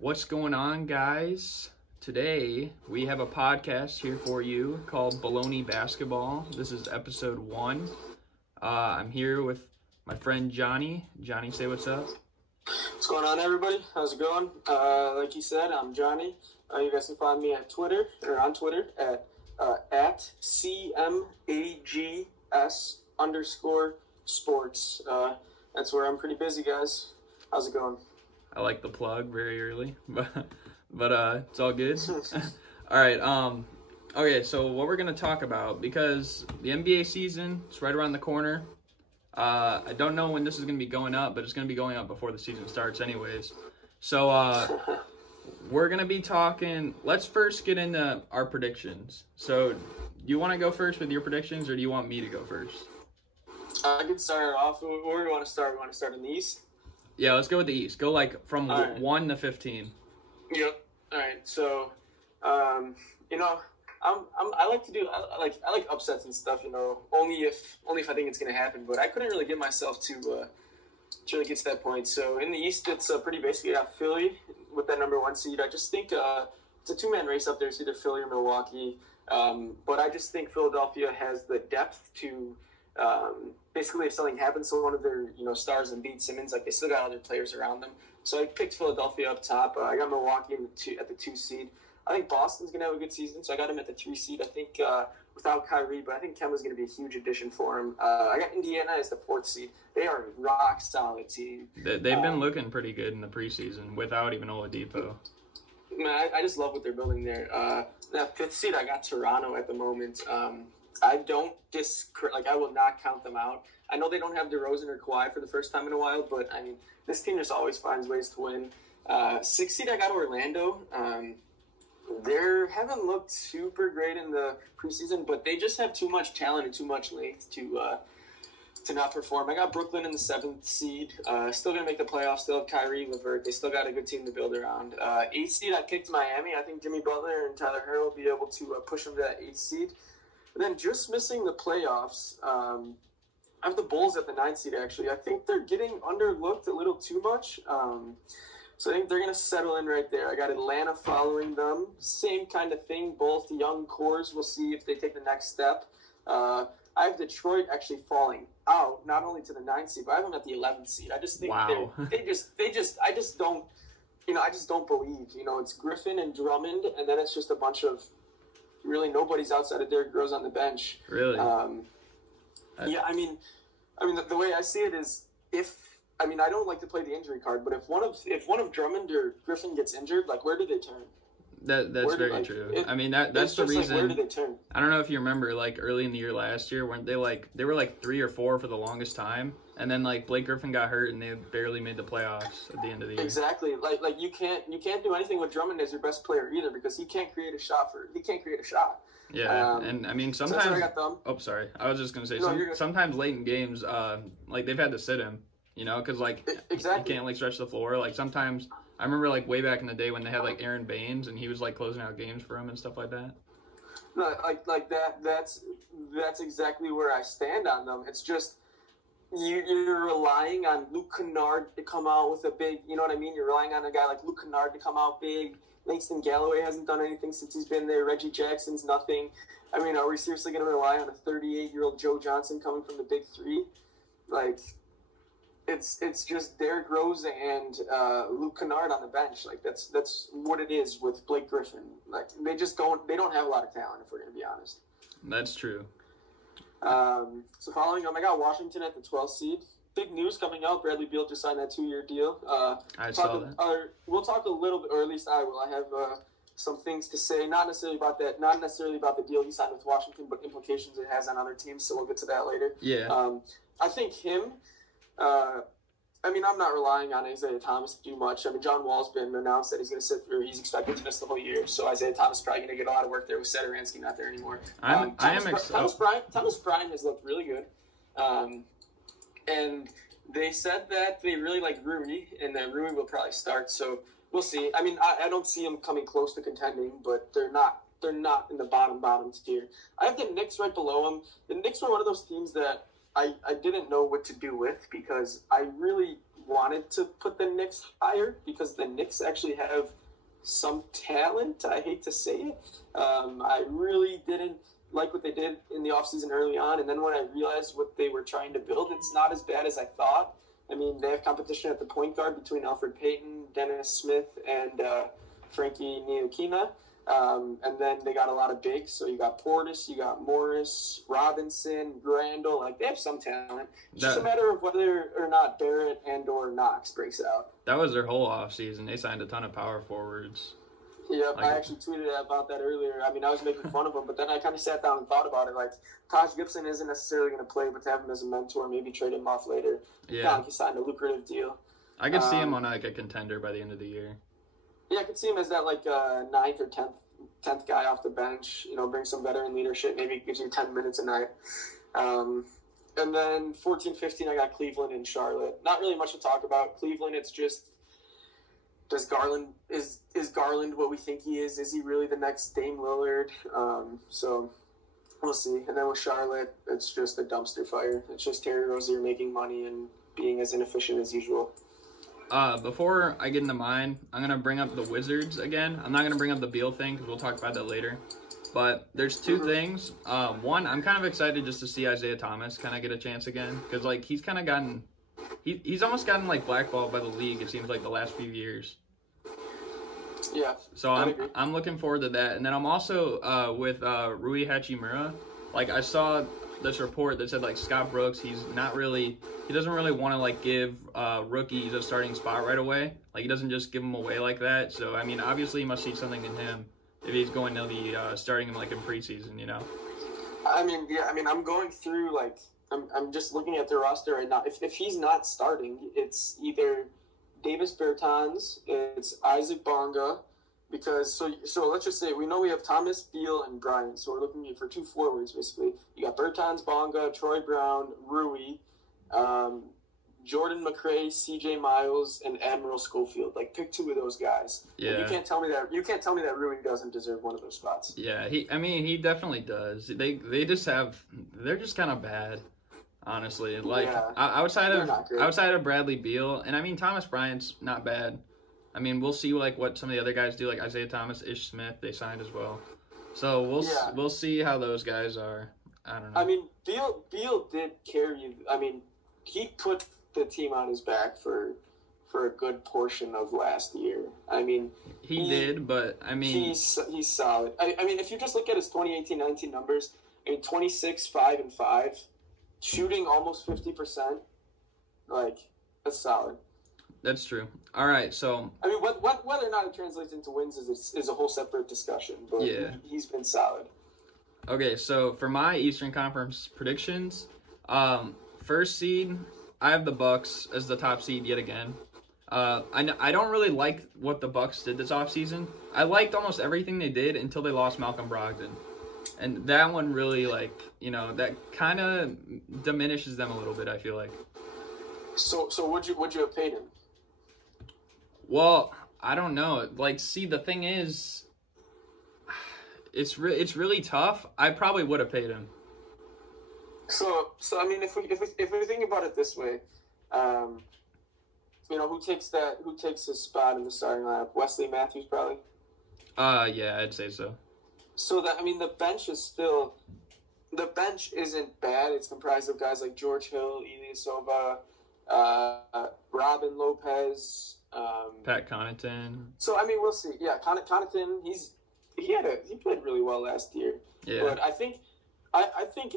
What's going on, guys? Today we have a podcast here for you called Bullony Basketball. This is episode 1. I'm here with my friend Johnny. Johnny, say what's up. What's going on, everybody? How's it going? Like you said, I'm Johnny. You guys can find me on Twitter at CMAGS_sports. That's where I'm pretty busy, guys. How's it going? I like the plug very early, but it's all good. All right. Okay, so what we're going to talk about, because the NBA season is right around the corner. I don't know when this is going to be going up, but it's going to be going up before the season starts anyways. So we're going to be talking. Let's first get into our predictions. So do you want to go first with your predictions, or do you want me to go first? I can start off. Where do you want to start? We want to start in the East? Yeah, let's go with the East. Go from 1 to 15. Yep. All right. So, I like to do I like upsets and stuff. Only if I think it's gonna happen. But I couldn't really get myself to really get to that point. So in the East, it's pretty basic. I got Philly with that number 1 seed. I just think it's a 2-man race up there. It's either Philly or Milwaukee. But I just think Philadelphia has the depth to. Basically, if something happens to one of their stars and beat Simmons, they still got other players around them. So I picked Philadelphia up top. I got Milwaukee at the 2 seed. I think Boston's gonna have a good season, so I got him at the 3 seed. I think without Kyrie, but I think Kemba's gonna be a huge addition for him. I got Indiana as the 4th seed. They are a rock solid team. They've been looking pretty good in the preseason without even Oladipo. Man, I just love what they're building there. That 5th seed, I got Toronto at the moment. I don't I will not count them out. I know they don't have DeRozan or Kawhi for the first time in a while, but I mean, this team just always finds ways to win. 6th seed, I got Orlando. They haven't looked super great in the preseason, but they just have too much talent and too much length to not perform. I got Brooklyn in the 7th seed. Still going to make the playoffs. Still have Kyrie, LeVert. They still got a good team to build around. 8th seed, I picked Miami. I think Jimmy Butler and Tyler Herro will be able to push them to that 8th seed. And then just missing the playoffs, I have the Bulls at the 9th seed, actually. I think they're getting underlooked a little too much. So I think they're going to settle in right there. I got Atlanta following them. Same kind of thing. Both young cores. We'll see if they take the next step. I have Detroit actually falling out, not only to the 9th seed, but I have them at the 11th seed. I just think I just don't believe. It's Griffin and Drummond, and then it's just a bunch of really nobody's outside of Derrick Rose on the bench. Really? Yeah, I mean, the way I see it is I don't like to play the injury card, but if one of Drummond or Griffin gets injured, where do they turn? That's very true. That's the reason. Where do they turn? I don't know if you remember, early in the year last year, weren't they they were 3 or 4 for the longest time, and then Blake Griffin got hurt and they barely made the playoffs at the end of the year. Exactly. You can't do anything with Drummond as your best player either, because he can't create a shot. Yeah, and sometimes. So that's where I got them. Oh, sorry. I was just gonna say sometimes late in games, they've had to sit him, because exactly. he can't stretch the floor. Sometimes I remember way back in the day when they had Aaron Baines and he was closing out games for him and stuff like that. No, that. That's exactly where I stand on them. It's just you're relying on Luke Kennard to come out with a big. You know what I mean? You're relying on a guy like Luke Kennard to come out big. Langston Galloway hasn't done anything since he's been there. Reggie Jackson's nothing. Are we seriously going to rely on a 38-year-old Joe Johnson coming from the Big Three? It's just Derrick Rose and Luke Kennard on the bench. That's what it is with Blake Griffin. They don't have a lot of talent, if we're going to be honest. That's true. So following them, I got Washington at the 12th seed. Big news coming out. Bradley Beal just signed that 2-year deal. I saw that. We'll talk a little bit, or at least I will. I have some things to say, not necessarily about the deal he signed with Washington, but implications it has on other teams. So we'll get to that later. Yeah. I think him. I'm not relying on Isaiah Thomas to do much. John Wall's been announced that he's going to sit through. He's expected to miss the whole year. So Isaiah Thomas is probably going to get a lot of work there with Satoransky not there anymore. Thomas Bryant has looked really good. And they said that they really like Rui, and that Rui will probably start. So we'll see. I don't see them coming close to contending, but they're not in the bottom tier. I have the Knicks right below them. The Knicks were one of those teams that I didn't know what to do with, because I really wanted to put the Knicks higher because the Knicks actually have some talent. I hate to say it. I really didn't like what they did in the offseason early on, and then when I realized what they were trying to build, it's not as bad as I thought. I mean, they have competition at the point guard between Alfred Payton, Dennis Smith, and Frankie Ntilikina. And then they got a lot of bigs. So you got Portis, you got Morris, Robinson, Randall. Like, they have some talent. It's just a matter of whether or not Barrett and or Knox breaks out. That was their whole offseason. They signed a ton of power forwards. Yep, I actually tweeted about that earlier. I mean, I was making fun of him, but then I kind of sat down and thought about it. Like, Taj Gibson isn't necessarily going to play, but to have him as a mentor, maybe trade him off later. Yeah. He signed a lucrative deal. I could see him on, like, a contender by the end of the year. Yeah, I could see him as that, like, 9th or 10th guy off the bench. You know, bring some veteran leadership. Maybe gives you 10 minutes a night. And then 14-15, I got Cleveland and Charlotte. Not really much to talk about. Cleveland, it's just... Does Garland is Garland what we think he is? Is he really the next Dame Lillard? So we'll see. And then with Charlotte, it's just a dumpster fire. It's just Terry Rozier making money and being as inefficient as usual. Before I get into mine, I'm gonna bring up the Wizards again. I'm not gonna bring up the Beal thing because we'll talk about that later. But there's two things. One, I'm kind of excited just to see Isaiah Thomas kind of get a chance again because like he's kind of gotten. He's almost gotten like blackballed by the league. It seems like the last few years. Yeah. So I'm looking forward to that, and then I'm also with Rui Hachimura. Like I saw this report that said like Scott Brooks, he doesn't really want to like give rookies a starting spot right away. Like he doesn't just give them away like that. So I mean, obviously you must see something in him if he's going to be starting him like in preseason, you know. I mean, yeah. I mean, I'm going through like. I'm just looking at the roster right now. If he's not starting, it's either Davis Bertans, it's Isaac Bonga, because so let's just say we know we have Thomas, Beal, and Bryant. So we're looking for 2 forwards basically. You got Bertans, Bonga, Troy Brown, Rui, Jordan McRae, C.J. Miles, and Admiral Schofield. Like pick 2 of those guys. Yeah. And you can't tell me that Rui doesn't deserve one of those spots. Yeah, he definitely does. They're just kind of bad. Honestly, like outside of Bradley Beal, and I mean Thomas Bryant's not bad. I mean we'll see like what some of the other guys do, like Isaiah Thomas, Ish Smith, they signed as well. So we'll see how those guys are. I don't know. I mean Beal did carry. I mean he put the team on his back for a good portion of last year. I mean he did, but I mean he's solid. I mean if you just look at his 2018-19 numbers, I mean 26, 5, and 5. Shooting almost 50%, like that's solid. That's true. All right, so I mean, whether or not it translates into wins is a whole separate discussion. But yeah, he's been solid. Okay, so for my Eastern Conference predictions, first seed, I have the Bucks as the top seed yet again. I don't really like what the Bucks did this offseason. I liked almost everything they did until they lost Malcolm Brogdon. And that one really, like, you know, that kind of diminishes them a little bit, I feel like. So would you have paid him? Well, I don't know. Like, see, the thing is, it's really tough. I probably would have paid him. So I mean, if we think about it this way, you know, who takes his spot in the starting lineup? Wesley Matthews, probably. Yeah, I'd say so. So that, I mean, the bench isn't bad. It's comprised of guys like George Hill, Ilyasova, Robin Lopez, Pat Connaughton. So I mean, we'll see. Yeah, Connaughton, he played really well last year. Yeah. But I think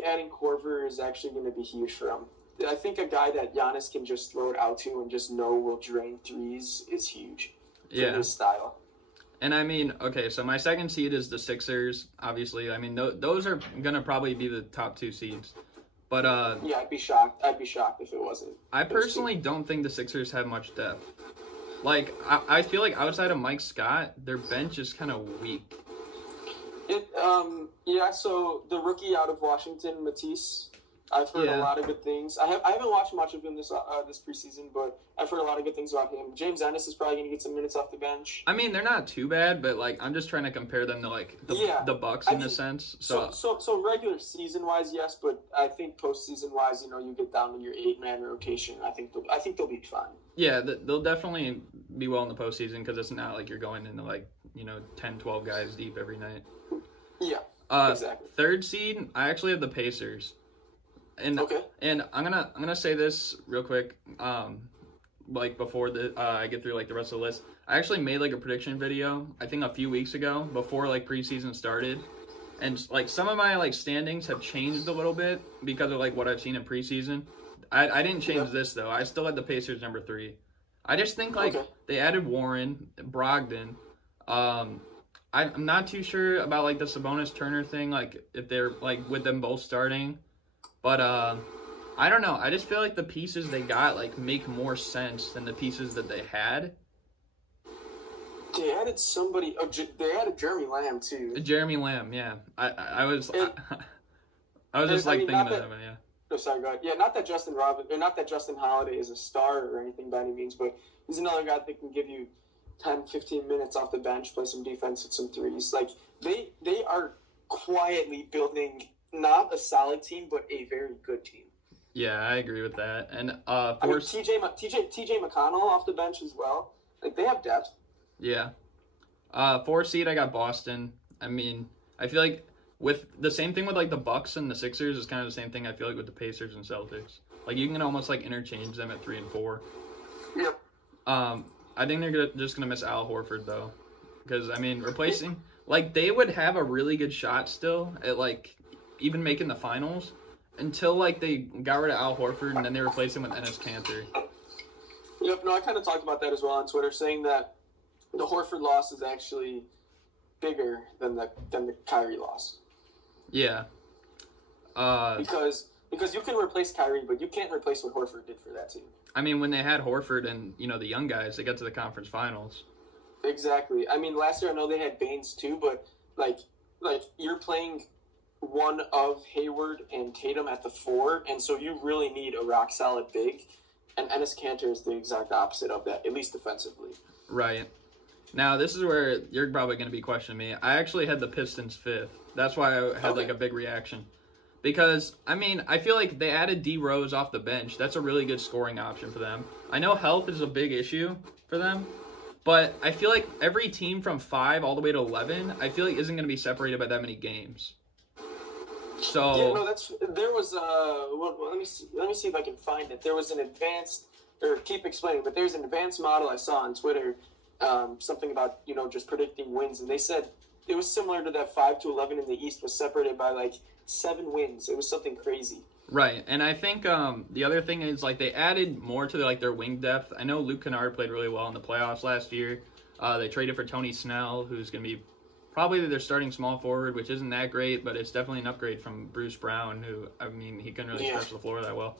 adding Korver is actually going to be huge for him. I think a guy that Giannis can just throw it out to and just know will drain threes is huge. For his style. And I mean, okay, so my second seed is the Sixers, obviously. I mean, those are going to probably be the top 2 seeds. But yeah, I'd be shocked if it wasn't. I personally don't think the Sixers have much depth. Like, I feel like outside of Mike Scott, their bench is kind of weak. Yeah, so the rookie out of Washington, Matisse, I've heard a lot of good things. I haven't watched much of him this preseason, but I've heard a lot of good things about him. James Ennis is probably going to get some minutes off the bench. I mean, they're not too bad, but like I'm just trying to compare them to like the Bucks in a sense. So regular season wise, yes, but I think postseason wise, you know, you get down to your 8-man rotation. I think they'll be fine. Yeah, they'll definitely be well in the postseason because it's not like you're going into like 10, 12 guys deep every night. Yeah, exactly. Third seed, I actually have the Pacers, and okay. And I'm gonna say this real quick, like before I get through like the rest of the list. I actually made like a prediction video I think a few weeks ago before like preseason started, and like some of my like standings have changed a little bit because of like what I've seen in preseason. I didn't change this though. I still had the Pacers number 3. I just think like they added Warren, Brogdon. I'm not too sure about like the Sabonis Turner thing, like if they're like with them both starting, but I don't know. I just feel like the pieces they got like make more sense than the pieces that they had. They added somebody. Oh, they added Jeremy Lamb too. Jeremy Lamb, yeah. I was just like thinking of him, yeah. No, sorry, go ahead. Yeah, not that Justin Holiday is a star or anything by any means, but he's another guy that can give you 10, 15 minutes off the bench, play some defense, hit some threes. Like they are quietly building not a solid team, but a very good team. Yeah, I agree with that. And TJ McConnell off the bench as well. Like they have depth. Yeah. 4 seed, I got Boston. I mean, I feel like with the same thing with like the Bucks and the Sixers is kind of the same thing I feel like with the Pacers and Celtics. Like you can almost like interchange them at 3 and 4. Yep. I think they're just gonna miss Al Horford though, because I mean replacing like they would have a really good shot still at like even making the finals until like they got rid of Al Horford and then they replaced him with Enes Kanter. Yep. No, I kind of talked about that as well on Twitter, saying that the Horford loss is actually bigger than the Kyrie loss. Yeah. Because you can replace Kyrie, but you can't replace what Horford did for that team. I mean, when they had Horford and, the young guys, they got to the conference finals. Exactly. I mean, last year I know they had Baines too, but like you're playing one of Hayward and Tatum at the 4, and so you really need a rock solid big. And Enes Kanter is the exact opposite of that, at least defensively. Right. Now, this is where you're probably going to be questioning me. I actually had the Pistons 5th. That's why I had like a big reaction. Because, I mean, I feel like they added D Rose off the bench. That's a really good scoring option for them. I know health is a big issue for them, but I feel like every team from 5 all the way to 11, I feel like isn't going to be separated by that many games. So yeah, no, there was well, let me see if I can find it. There was an advanced, or keep explaining, but there's an advanced model I saw on Twitter, something about just predicting wins, and they said it was similar to that 5 to 11 in the East was separated by like 7 wins. It was something crazy. Right, and I think the other thing is like they added more to their wing depth. I know Luke Kennard played really well in the playoffs last year. They traded for Tony Snell, who's going to be probably their starting small forward, which isn't that great, but it's definitely an upgrade from Bruce Brown, who, I mean, he couldn't really stretch the floor that well.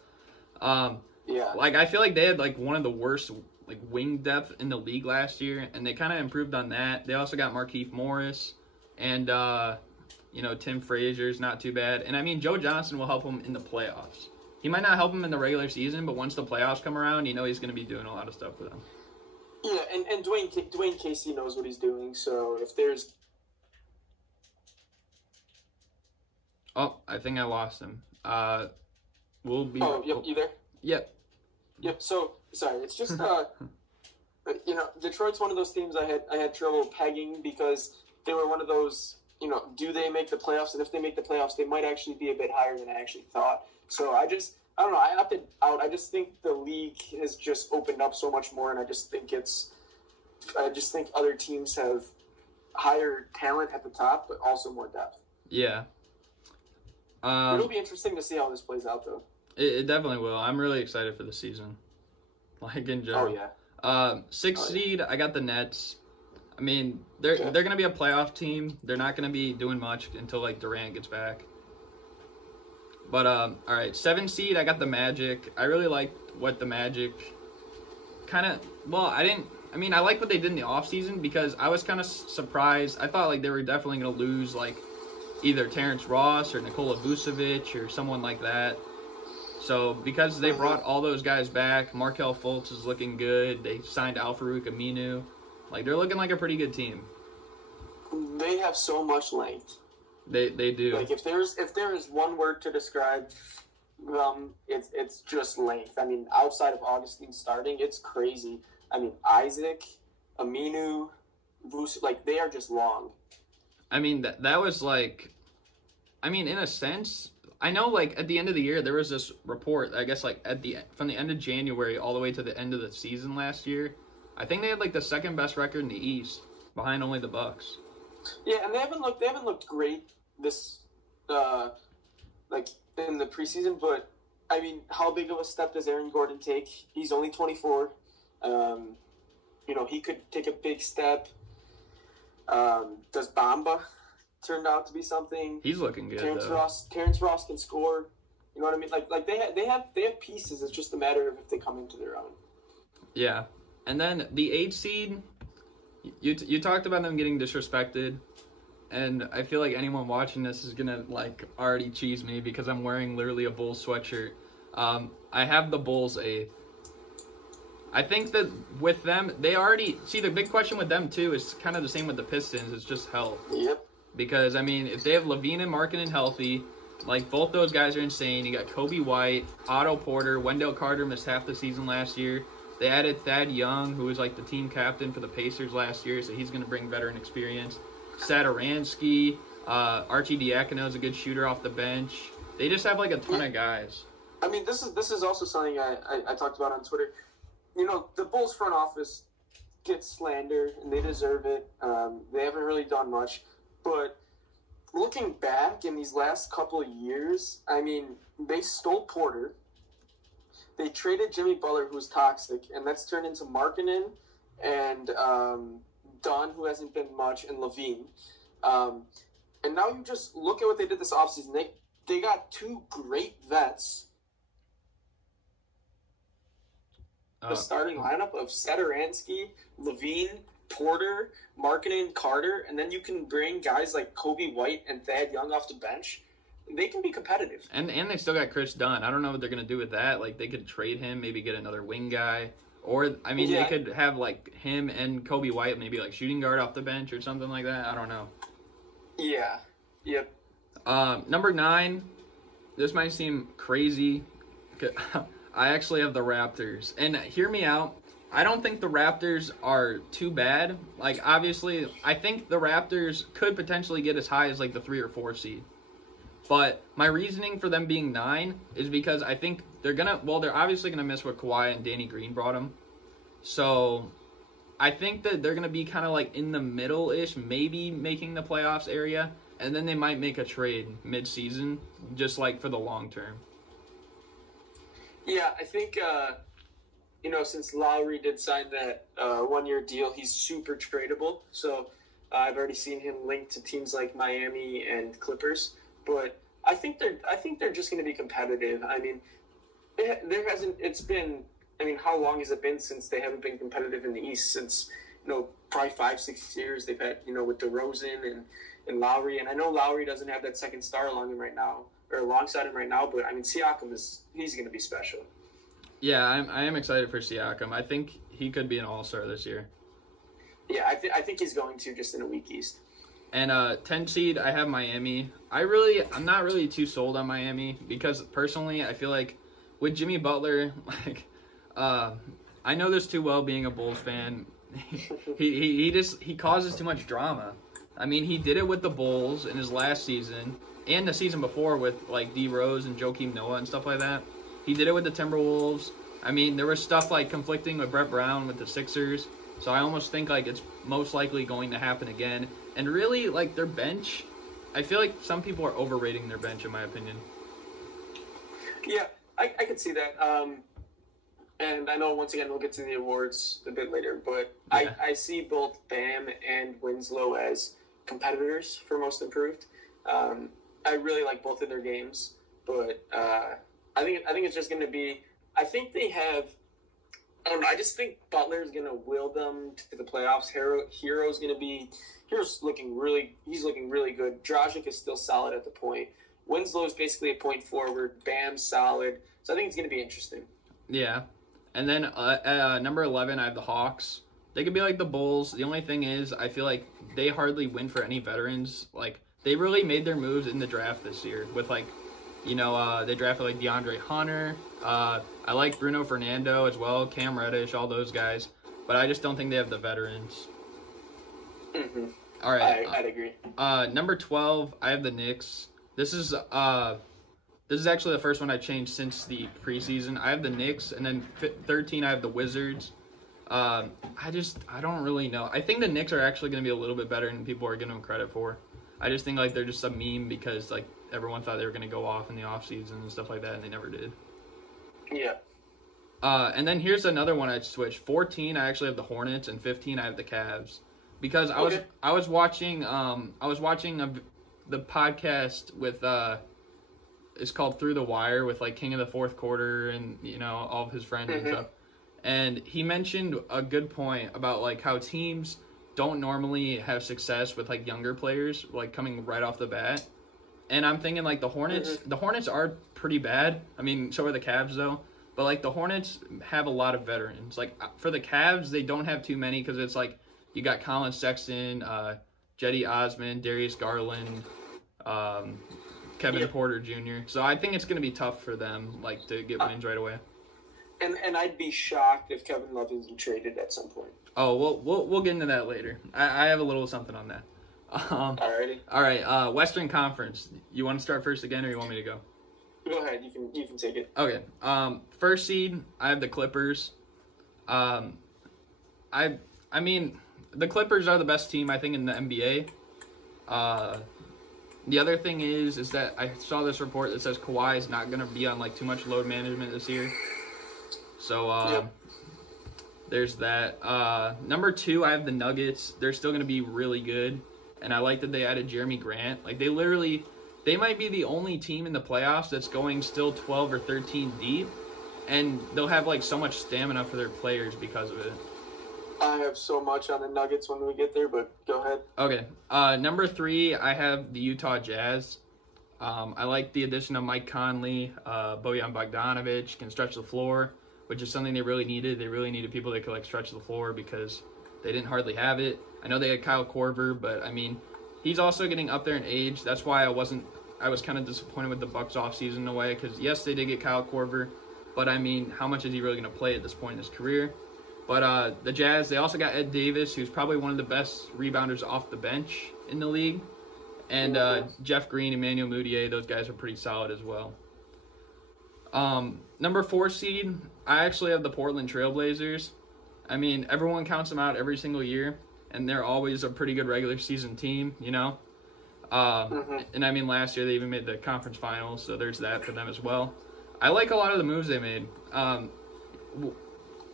Like, I feel like they had, like, one of the worst, like, wing depth in the league last year, and they kind of improved on that. They also got Markieff Morris, and, Tim Frazier's not too bad. And, I mean, Joe Johnson will help him in the playoffs. He might not help him in the regular season, but once the playoffs come around, he's going to be doing a lot of stuff for them. Yeah, and Dwayne Casey knows what he's doing, so if there's... Oh, I think I lost him. We'll be... Oh, yep, you there? Yep. Yep, so, sorry, it's just, Detroit's one of those teams I had trouble pegging because they were one of those, do they make the playoffs? And if they make the playoffs, they might actually be a bit higher than I actually thought. So I don't know, I opted out. I just think the league has just opened up so much more, and I just think other teams have higher talent at the top, but also more depth. Yeah. It'll be interesting to see how this plays out, though. It definitely will. I'm really excited for the season. Like, in general. Oh, yeah. 6th seed, I got the Nets. I mean, they're going to be a playoff team. They're not going to be doing much until, like, Durant gets back. But, all right, 7th seed, I got the Magic. I really liked what the Magic kind of... Well, I like what they did in the offseason because I was kind of surprised. I thought, like, they were definitely going to lose, like, either Terrence Ross or Nikola Vucevic or someone like that. So, because they brought all those guys back, Markelle Fultz is looking good. They signed Al-Farouq Aminu. Like, they're looking like a pretty good team. They have so much length. They do. Like, if there is one word to describe it's just length. I mean, outside of Augustine starting, it's crazy. I mean, Isaac, Aminu, like they are just long. I mean, that was like, I mean, in a sense, I know like at the end of the year there was this report. I guess like from the end of January all the way to the end of the season last year, I think they had like the second best record in the East, behind only the Bucks. Yeah, and they haven't looked great this like in the preseason, but I mean, how big of a step does Aaron Gordon take? He's only 24. You know, he could take a big step. Does Bamba turn out to be something? He's looking good. Terrence Ross can score. You know what I mean? Like they have pieces. It's just a matter of if they come into their own. Yeah, and then the 8 seed. You talked about them getting disrespected, and I feel like anyone watching this is gonna like already cheese me because I'm wearing literally a Bulls sweatshirt. I have the Bulls 8th. I think that with them, they already see the big question with them too is kind of the same with the Pistons. It's just health. Yep. Because I mean, if they have Levine and Markkanen healthy, like both those guys are insane. You got Kobe White, Otto Porter, Wendell Carter missed half the season last year. They added Thad Young, who was like the team captain for the Pacers last year, so he's going to bring veteran experience. Satoransky, Archie Diacono is a good shooter off the bench. They just have like a ton of guys. I mean, this is also something I talked about on Twitter. You know, the Bulls front office gets slandered, and they deserve it. They haven't really done much. But looking back in these last couple of years, I mean, they stole Porter. They traded Jimmy Butler, who's toxic, and that's turned into Markkanen and Dunn, who hasn't been much, and Levine. And now you just look at what they did this offseason. They got 2 great vets. The starting lineup of Satoransky, Levine, Porter, Markkanen, Carter, and then you can bring guys like Kobe White and Thad Young off the bench. They can be competitive. And they still got Chris Dunn. I don't know what they're going to do with that. Like, they could trade him, maybe get another wing guy. Or, I mean, They could have, like, him and Kobe White, maybe, like, shooting guard off the bench or something like that. I don't know. Yeah. Yep. Number 9, this might seem crazy. I actually have the Raptors. And hear me out. I don't think the Raptors are too bad. Like, obviously, I think the Raptors could potentially get as high as, like, the 3 or 4 seed. But my reasoning for them being 9 is because I think they're obviously going to miss what Kawhi and Danny Green brought them. So I think that they're going to be kind of like in the middle-ish, maybe making the playoffs area. And then they might make a trade mid-season, just like for the long term. Yeah, I think, since Lowry did sign that one-year deal, he's super tradable. So I've already seen him linked to teams like Miami and Clippers. But I think they're just going to be competitive. I mean, how long has it been since they haven't been competitive in the East? Since, probably 5-6 years they've had, with DeRozan and Lowry. And I know Lowry doesn't have that second star alongside him right now, but I mean, Siakam he's going to be special. Yeah, I am excited for Siakam. I think he could be an all-star this year. Yeah, I think he's going to, just in a weak East. And 10 seed, I have Miami. I'm not really too sold on Miami because personally, I feel like with Jimmy Butler, like, I know this too well being a Bulls fan. he causes too much drama. I mean, he did it with the Bulls in his last season and the season before with like D Rose and Joakim Noah and stuff like that. He did it with the Timberwolves. I mean, there was stuff like conflicting with Brett Brown with the Sixers. So I almost think like it's most likely going to happen again. And really, like, their bench, I feel like some people are overrating their bench, in my opinion. Yeah, I could see that. And I know, once again, we'll get to the awards a bit later, but yeah. I see both Bam and Winslow as competitors for most improved. I really like both of their games, but I think it's just going to be, I think they have, I don't know, I just think Butler's going to will them to the playoffs. Hero's looking really good. Dragic is still solid at the point. Winslow is basically a point forward. Bam's solid. So I think it's going to be interesting. Yeah. And then number 11, I have the Hawks. They could be like the Bulls. The only thing is, I feel like they hardly win for any veterans. Like, they really made their moves in the draft this year with, like, You know, they drafted like DeAndre Hunter. I like Bruno Fernando as well, Cam Reddish, all those guys. But I just don't think they have the veterans. Mm-hmm. All right. I'd agree. Number 12, I have the Knicks. This is actually the first one I changed since the preseason. I have the Knicks, and then 13, I have the Wizards. I don't really know. I think the Knicks are actually going to be a little bit better than people are giving them credit for. I just think like they're just a meme because like everyone thought they were going to go off in the offseason and stuff like that, and they never did. Yeah. And then here's another one I'd switch. 14, I actually have the Hornets, and 15, I have the Cavs. Because I was watching the podcast with it's called Through the Wire with like King of the Fourth Quarter and you know all of his friends and stuff. And he mentioned a good point about like how teams don't normally have success with like younger players like coming right off the bat. And I'm thinking like the Hornets are pretty bad. I mean, so are the Cavs though. But like the Hornets have a lot of veterans. Like for the Cavs, they don't have too many because it's like you got Colin Sexton, Jetty Osman, Darius Garland, Kevin Porter Jr. So I think it's going to be tough for them like to get wins right away. And I'd be shocked if Kevin Love isn't traded at some point. Oh, we'll get into that later. I have a little something on that. Alrighty. All right. Western Conference. You want to start first again, or you want me to go? Go ahead. You can take it. Okay. First seed, I have the Clippers. I mean, the Clippers are the best team I think in the NBA. The other thing is that I saw this report that says Kawhi is not going to be on like too much load management this year. So there's that. Number 2, I have the Nuggets. They're still going to be really good, and I like that they added Jeremy Grant. Like they might be the only team in the playoffs that's going still 12 or 13 deep, and they'll have like so much stamina for their players because of it. I have so much on the Nuggets when we get there, but go ahead. Okay. Number 3, I have the Utah Jazz. I like the addition of Mike Conley. Bojan Bogdanovic can stretch the floor, which is something they really needed. They really needed people that could like stretch the floor because they didn't hardly have it. I know they had Kyle Korver, but I mean, he's also getting up there in age. That's why I was kind of disappointed with the Bucks offseason in a way because, yes, they did get Kyle Korver, but I mean, how much is he really going to play at this point in his career? But the Jazz, they also got Ed Davis, who's probably one of the best rebounders off the bench in the league. And Jeff Green, Emmanuel Mudiay, those guys are pretty solid as well. Number 4 seed, I actually have the Portland Trailblazers. I mean, everyone counts them out every single year, and they're always a pretty good regular season team, you know? And I mean, last year they even made the conference finals, so there's that for them as well. I like a lot of the moves they made.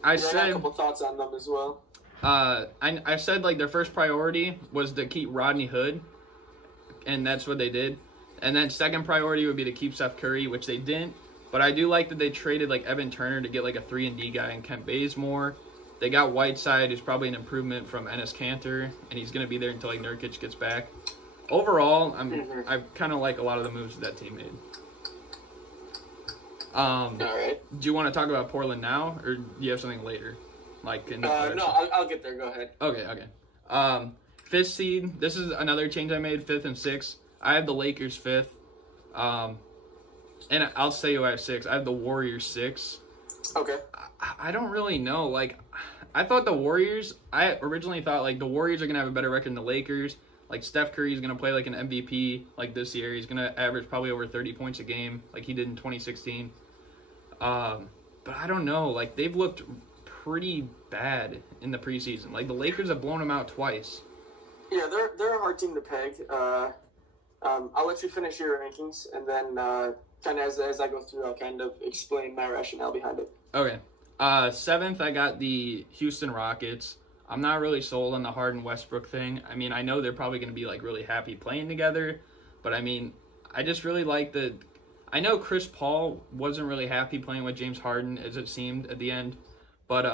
I got a couple thoughts on them as well. I said like their first priority was to keep Rodney Hood, and that's what they did. And then second priority would be to keep Seth Curry, which they didn't. But I do like that they traded like Evan Turner to get like a 3-and-D guy and Kent Bazemore. They got Whiteside, who's probably an improvement from Enes Kanter, and he's going to be there until like Nurkic gets back. Overall, I kind of like a lot of the moves that team made. All right. Do you want to talk about Portland now, or do you have something later? Like in the no, I'll get there. Go ahead. Okay. 5th seed. This is another change I made. 5th and 6th. I have the Lakers 5th. And I'll say who I have 6th. I have the Warriors 6th. Okay. I don't really know. Like, I thought the Warriors. I originally thought like the Warriors are gonna have a better record than the Lakers. Like Steph Curry is gonna play like an MVP like this year. He's gonna average probably over 30 points a game, like he did in 2016. But I don't know. Like they've looked pretty bad in the preseason. Like the Lakers have blown them out twice. Yeah, they're a hard team to peg. I'll let you finish your rankings, and then kind of as I go through, I'll kind of explain my rationale behind it. Okay. 7th, I got the Houston Rockets. I'm not really sold on the Harden Westbrook thing. I mean, I know they're probably going to be like really happy playing together, but I mean, I just really like the. I know Chris Paul wasn't really happy playing with James Harden as it seemed at the end, but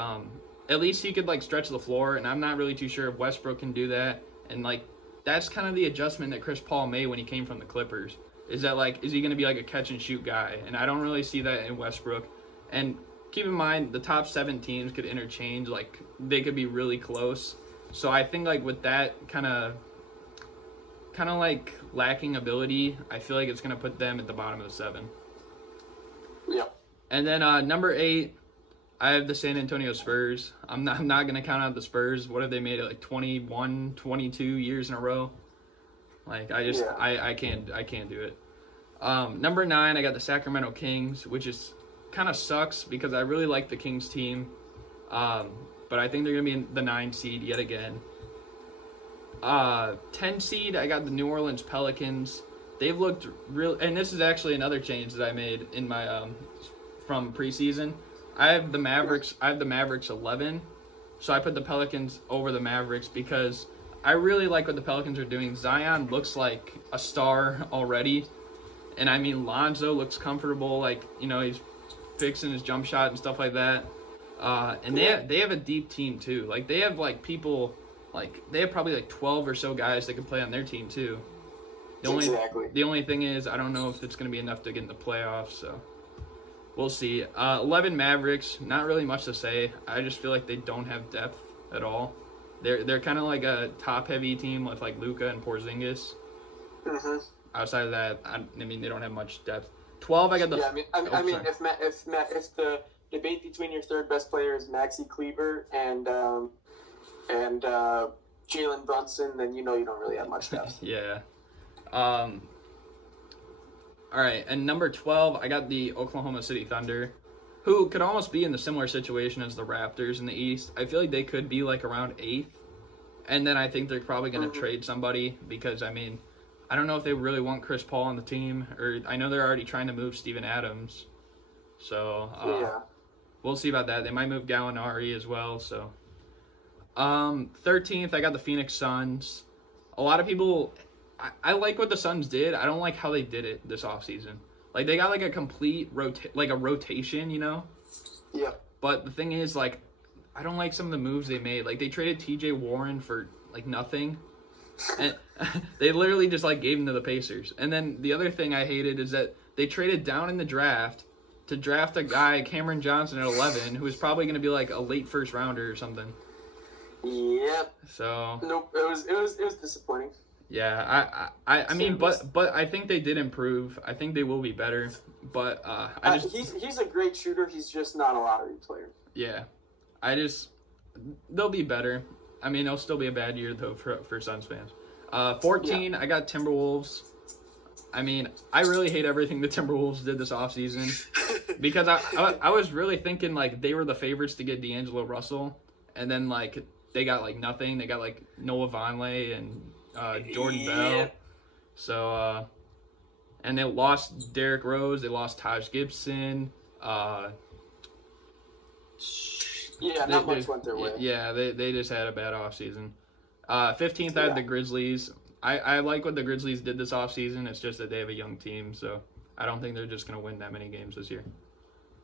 at least he could like stretch the floor, and I'm not really too sure if Westbrook can do that. And like that's kind of the adjustment that Chris Paul made when he came from the Clippers. Is that like is he going to be like a catch and shoot guy? And I don't really see that in Westbrook. And keep in mind, the top 7 teams could interchange. Like, they could be really close. So I think, like, with that kind of kind of like lacking ability, I feel like it's going to put them at the bottom of the 7. Yeah. And then number 8, I have the San Antonio Spurs. I'm not going to count out the Spurs. What have they made it, like 21, 22 years in a row? Like, I can't do it. Number 9, I got the Sacramento Kings, which is kind of sucks because I really like the Kings team. But I think they're going to be in the 9 seed yet again. 10 seed, I got the New Orleans Pelicans. They've looked real, and this is actually another change that I made in my from preseason. I have the Mavericks 11, so I put the Pelicans over the Mavericks because I really like what the Pelicans are doing. Zion looks like a star already, and I mean Lonzo looks comfortable, like, you know, he's fixing his jump shot and stuff like that. And they have a deep team too. Like, they have like people, like they have probably like 12 or so guys that can play on their team too. The only thing is, I don't know if it's going to be enough to get in the playoffs, so we'll see. 11 Mavericks, not really much to say. I just feel like they don't have depth at all. They're kind of like a top-heavy team with like Luka and Porzingis. Mm-hmm. Outside of that, I mean, they don't have much depth. 12, I got the. Yeah, I mean, if the debate between your third best player is Maxi Kleber and Jalen Brunson, then you know you don't really have much depth. Yeah. All right, and number 12, I got the Oklahoma City Thunder, who could almost be in the similar situation as the Raptors in the East. I feel like they could be like around 8th, and then I think they're probably going to trade somebody because, I mean, I don't know if they really want Chris Paul on the team, or I know they're already trying to move Steven Adams, so we'll see about that. They might move Gallinari as well, so. 13th, I got the Phoenix Suns. A lot of people... I like what the Suns did. I don't like how they did it this offseason. Like, they got, like, a complete rotation, you know? Yeah. But the thing is, like, I don't like some of the moves they made. Like, they traded T.J. Warren for, like, nothing. And they literally just, like, gave him to the Pacers. And then the other thing I hated is that they traded down in the draft to draft a guy, Cameron Johnson, at 11, who was probably going to be, like, a late first-rounder or something. Yep. So... Nope, it was disappointing. Yeah, I mean, but I think they did improve. I think they will be better. But he's a great shooter. He's just not a lottery player. Yeah, they'll be better. I mean, it'll still be a bad year though for Suns fans. 14, yeah. I got Timberwolves. I mean, I really hate everything the Timberwolves did this offseason because I was really thinking like they were the favorites to get D'Angelo Russell, and then like they got like nothing. They got like Noah Vonleh and Jordan Bell. So, and they lost Derrick Rose. They lost Taj Gibson. Not much went their way. Yeah, they just had a bad offseason. 15th, I have the Grizzlies. I like what the Grizzlies did this offseason. It's just that they have a young team, so I don't think they're just going to win that many games this year.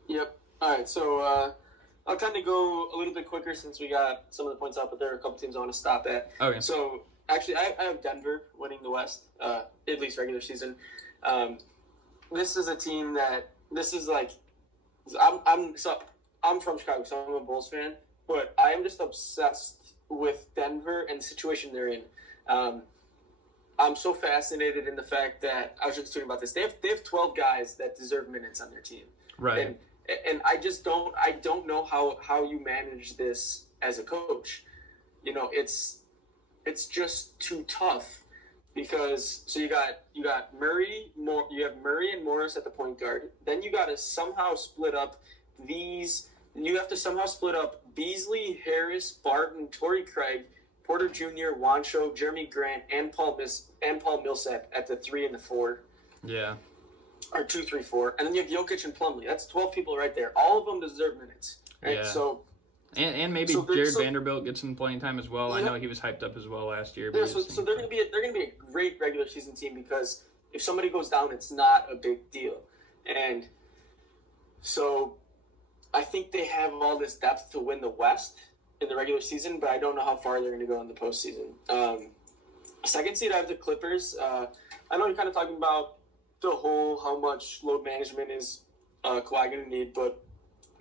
Yep. All right, so I'll kind of go a little bit quicker since we got some of the points out, but there are a couple teams I want to stop at. Okay. So, actually, I have Denver winning the West, at least regular season. This is a team that I'm from Chicago, so I'm a Bulls fan, but I am just obsessed with Denver and the situation they're in. I'm so fascinated in the fact that I was just talking about this. They have 12 guys that deserve minutes on their team, right? And I don't know how you manage this as a coach. You know, it's just too tough because you got Murray and Morris at the point guard. Then you got to somehow split up Beasley, Harris, Barton, Torrey Craig, Porter Jr., Wancho, Jeremy Grant, and Paul Millsap at the 3 and the 4. Yeah. Or 2, 3, 4. And then you have Jokic and Plumlee. That's 12 people right there. All of them deserve minutes. Right? Yeah. So and maybe Jared Vanderbilt gets some playing time as well. Yeah. I know he was hyped up as well last year. Yeah, so they're gonna be a great regular season team because if somebody goes down, it's not a big deal. And so I think they have all this depth to win the West in the regular season, but I don't know how far they're going to go in the postseason. Second seed, I have the Clippers. I know you're kind of talking about the whole how much load management is Kawhi going to need, but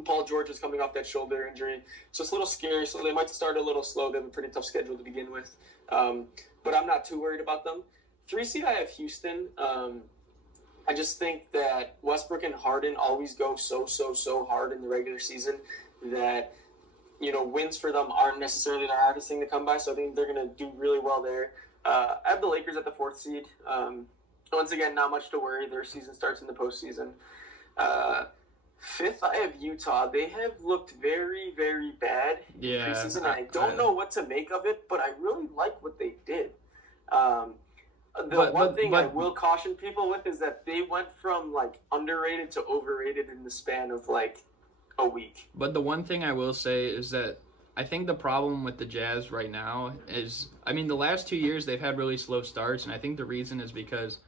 Paul George is coming off that shoulder injury, so it's a little scary. So they might start a little slow. They have a pretty tough schedule to begin with, but I'm not too worried about them. 3 seed, I have Houston. I just think that Westbrook and Harden always go so hard in the regular season that, wins for them aren't necessarily the hardest thing to come by. So I think they're going to do really well there. I have the Lakers at the 4th seed. Once again, not much to worry. Their season starts in the postseason. 5th, I have Utah. They have looked very, very bad in preseason. I don't know what to make of it, but I really like what they did. One thing I will caution people with is that they went from underrated to overrated in the span of a week. But the one thing I will say is that I think the problem with the Jazz right now is, the last 2 years they've had really slow starts, and I think the reason is because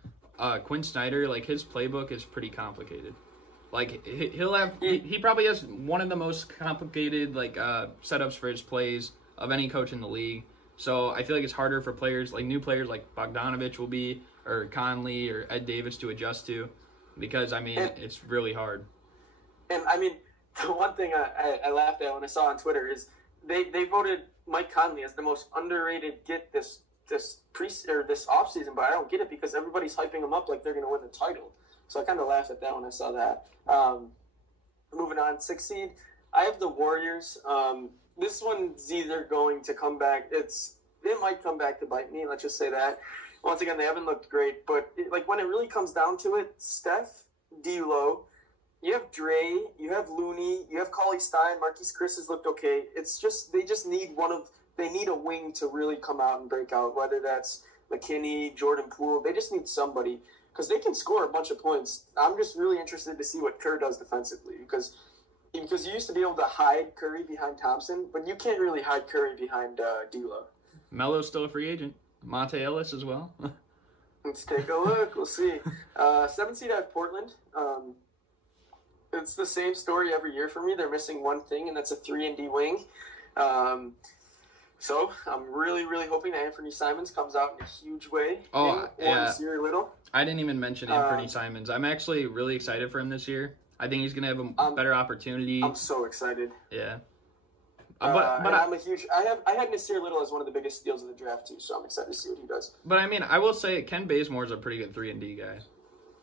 Quinn Snyder, his playbook is pretty complicated. He probably has one of the most complicated setups for his plays of any coach in the league. So I feel like it's harder for players, new players like Bogdanovich will be, or Conley, or Ed Davis to adjust to, because, it's really hard. And, the one thing I laughed at when I saw on Twitter is they voted Mike Conley as the most underrated get this offseason, but I don't get it because everybody's hyping him up like they're going to win the title. So I kind of laughed at that when I saw that. Moving on, 6th seed, I have the Warriors. This one's either going to come back. It might come back to bite me. Let's just say that. Once again, they haven't looked great, but when it really comes down to it, Steph, D'Lo, you have Dre, you have Looney, you have Cauley Stein, Marquise Chris has looked okay. It's just they just need they need a wing to really come out and break out. Whether that's McKinney, Jordan Poole, they just need somebody because they can score a bunch of points. I'm just really interested to see what Kerr does defensively because you used to be able to hide Curry behind Thompson, but you can't really hide Curry behind D'Lo. Melo's still a free agent. Monte Ellis as well. Let's take a look. We'll see. 7th seed, I have Portland. It's the same story every year for me. They're missing one thing, and that's a 3-and-D wing. So I'm really, really hoping that Anthony Simons comes out in a huge way. Oh, yeah. Nasir Little. I didn't even mention Anthony Simons. I'm actually really excited for him this year. I think he's going to have a better opportunity. I'm so excited. Yeah. But I'm a huge. I had Nasir Little as one of the biggest steals of the draft too, so I'm excited to see what he does. But I will say Ken Bazemore is a pretty good 3-and-D guy.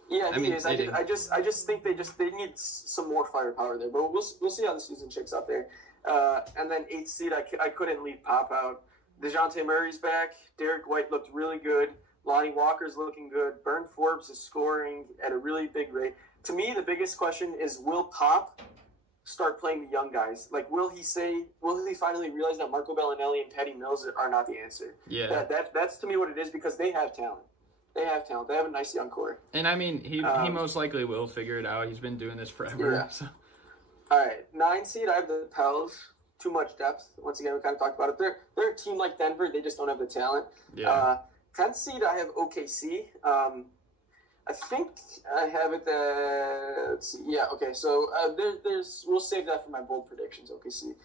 Yeah, he is. I just think they need some more firepower there, but we'll see how the season shakes out there. And then 8th seed, I couldn't leave Pop out. DeJounte Murray's back. Derek White looked really good. Lonnie Walker's looking good. Burn Forbes is scoring at a really big rate. To me, the biggest question is, will Pop start playing the young guys? Will he finally realize that Marco Bellinelli and Patty Mills are not the answer? Yeah. That's to me what it is because they have talent. They have talent. They have a nice young core. And he most likely will figure it out. He's been doing this forever. Yeah. So. All right. 9 seed, I have the Pels. Too much depth. Once again, we kind of talked about it. They're a team like Denver. They just don't have the talent. Yeah. 10th seed, I have OKC. I think I have it. Let's see. Yeah. Okay. So we'll save that for my bold predictions. OKC.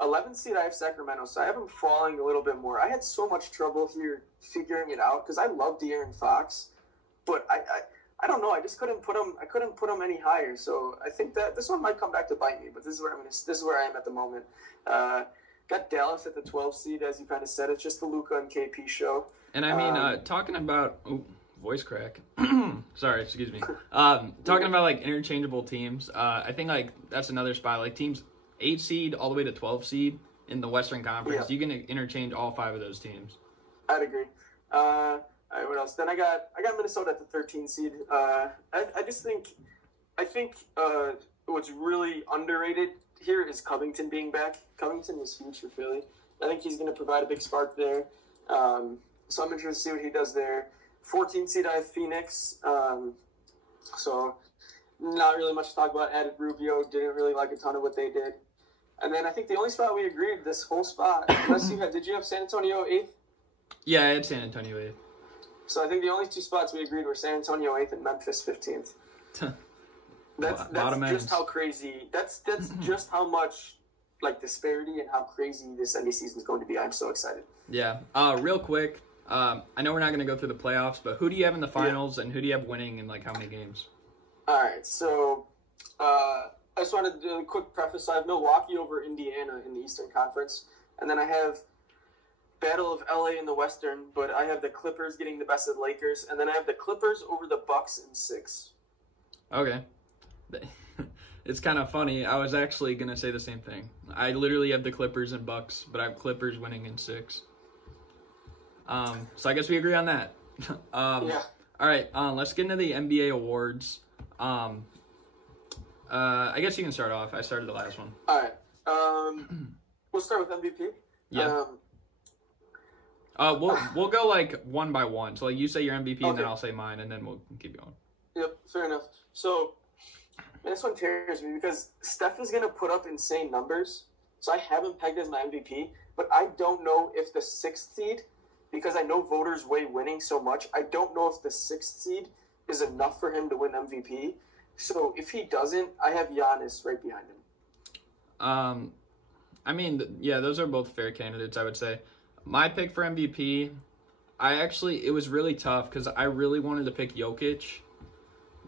11th seed, I have Sacramento. So I have them falling a little bit more. I had so much trouble here figuring it out because I love De'Aaron Fox, but I don't know. I just couldn't put him. I couldn't put him any higher. So I think that this one might come back to bite me. But this is where I am at the moment. Got Dallas at the 12th seed, as you kind of said. It's just the Luka and KP show. And talking about voice crack. Sorry, excuse me. Talking about interchangeable teams. I think that's another spot. Teams 8 seed all the way to 12 seed in the Western Conference. Yeah. You can interchange all 5 of those teams. I'd agree. All right, what else? Then I got Minnesota at the 13 seed. I think what's really underrated here is Covington being back. Covington was huge for Philly. I think he's going to provide a big spark there. So I'm interested to see what he does there. 14 seed, I have Phoenix. So not really much to talk about. Added Rubio. Didn't really like a ton of what they did. And then I think the only spot we agreed, this whole spot, did you have San Antonio 8th? Yeah, I had San Antonio 8th. So I think the only 2 spots we agreed were San Antonio 8th and Memphis 15th. That's just how crazy. That's just how much disparity and how crazy this NBA season is going to be. I'm so excited. Yeah. Real quick, I know we're not going to go through the playoffs, but who do you have in the finals and who do you have winning in how many games? All right. So I just wanted to do a quick preface. I have Milwaukee over Indiana in the Eastern Conference, and then I have Battle of LA in the Western, but I have the Clippers getting the best of the Lakers, and then I have the Clippers over the Bucks in 6. Okay. It's kind of funny. I was actually going to say the same thing. I literally have the Clippers and Bucks, but I have Clippers winning in 6. So I guess we agree on that. Yeah. All right, let's get into the NBA awards. I guess you can start off. I started the last one. All right. We'll start with MVP. Yeah. We'll go like one by one. So like you say your MVP, and then I'll say mine, and then we'll keep going. Yep, fair enough. So this one tears me because Steph is going to put up insane numbers. So I have him pegged as my MVP, but I don't know if the 6th seed, because I know voters weigh winning so much, I don't know if the 6th seed is enough for him to win MVP. So if he doesn't, I have Giannis right behind him. I mean, yeah, those are both fair candidates, I would say. My pick for MVP, it was really tough because I really wanted to pick Jokic,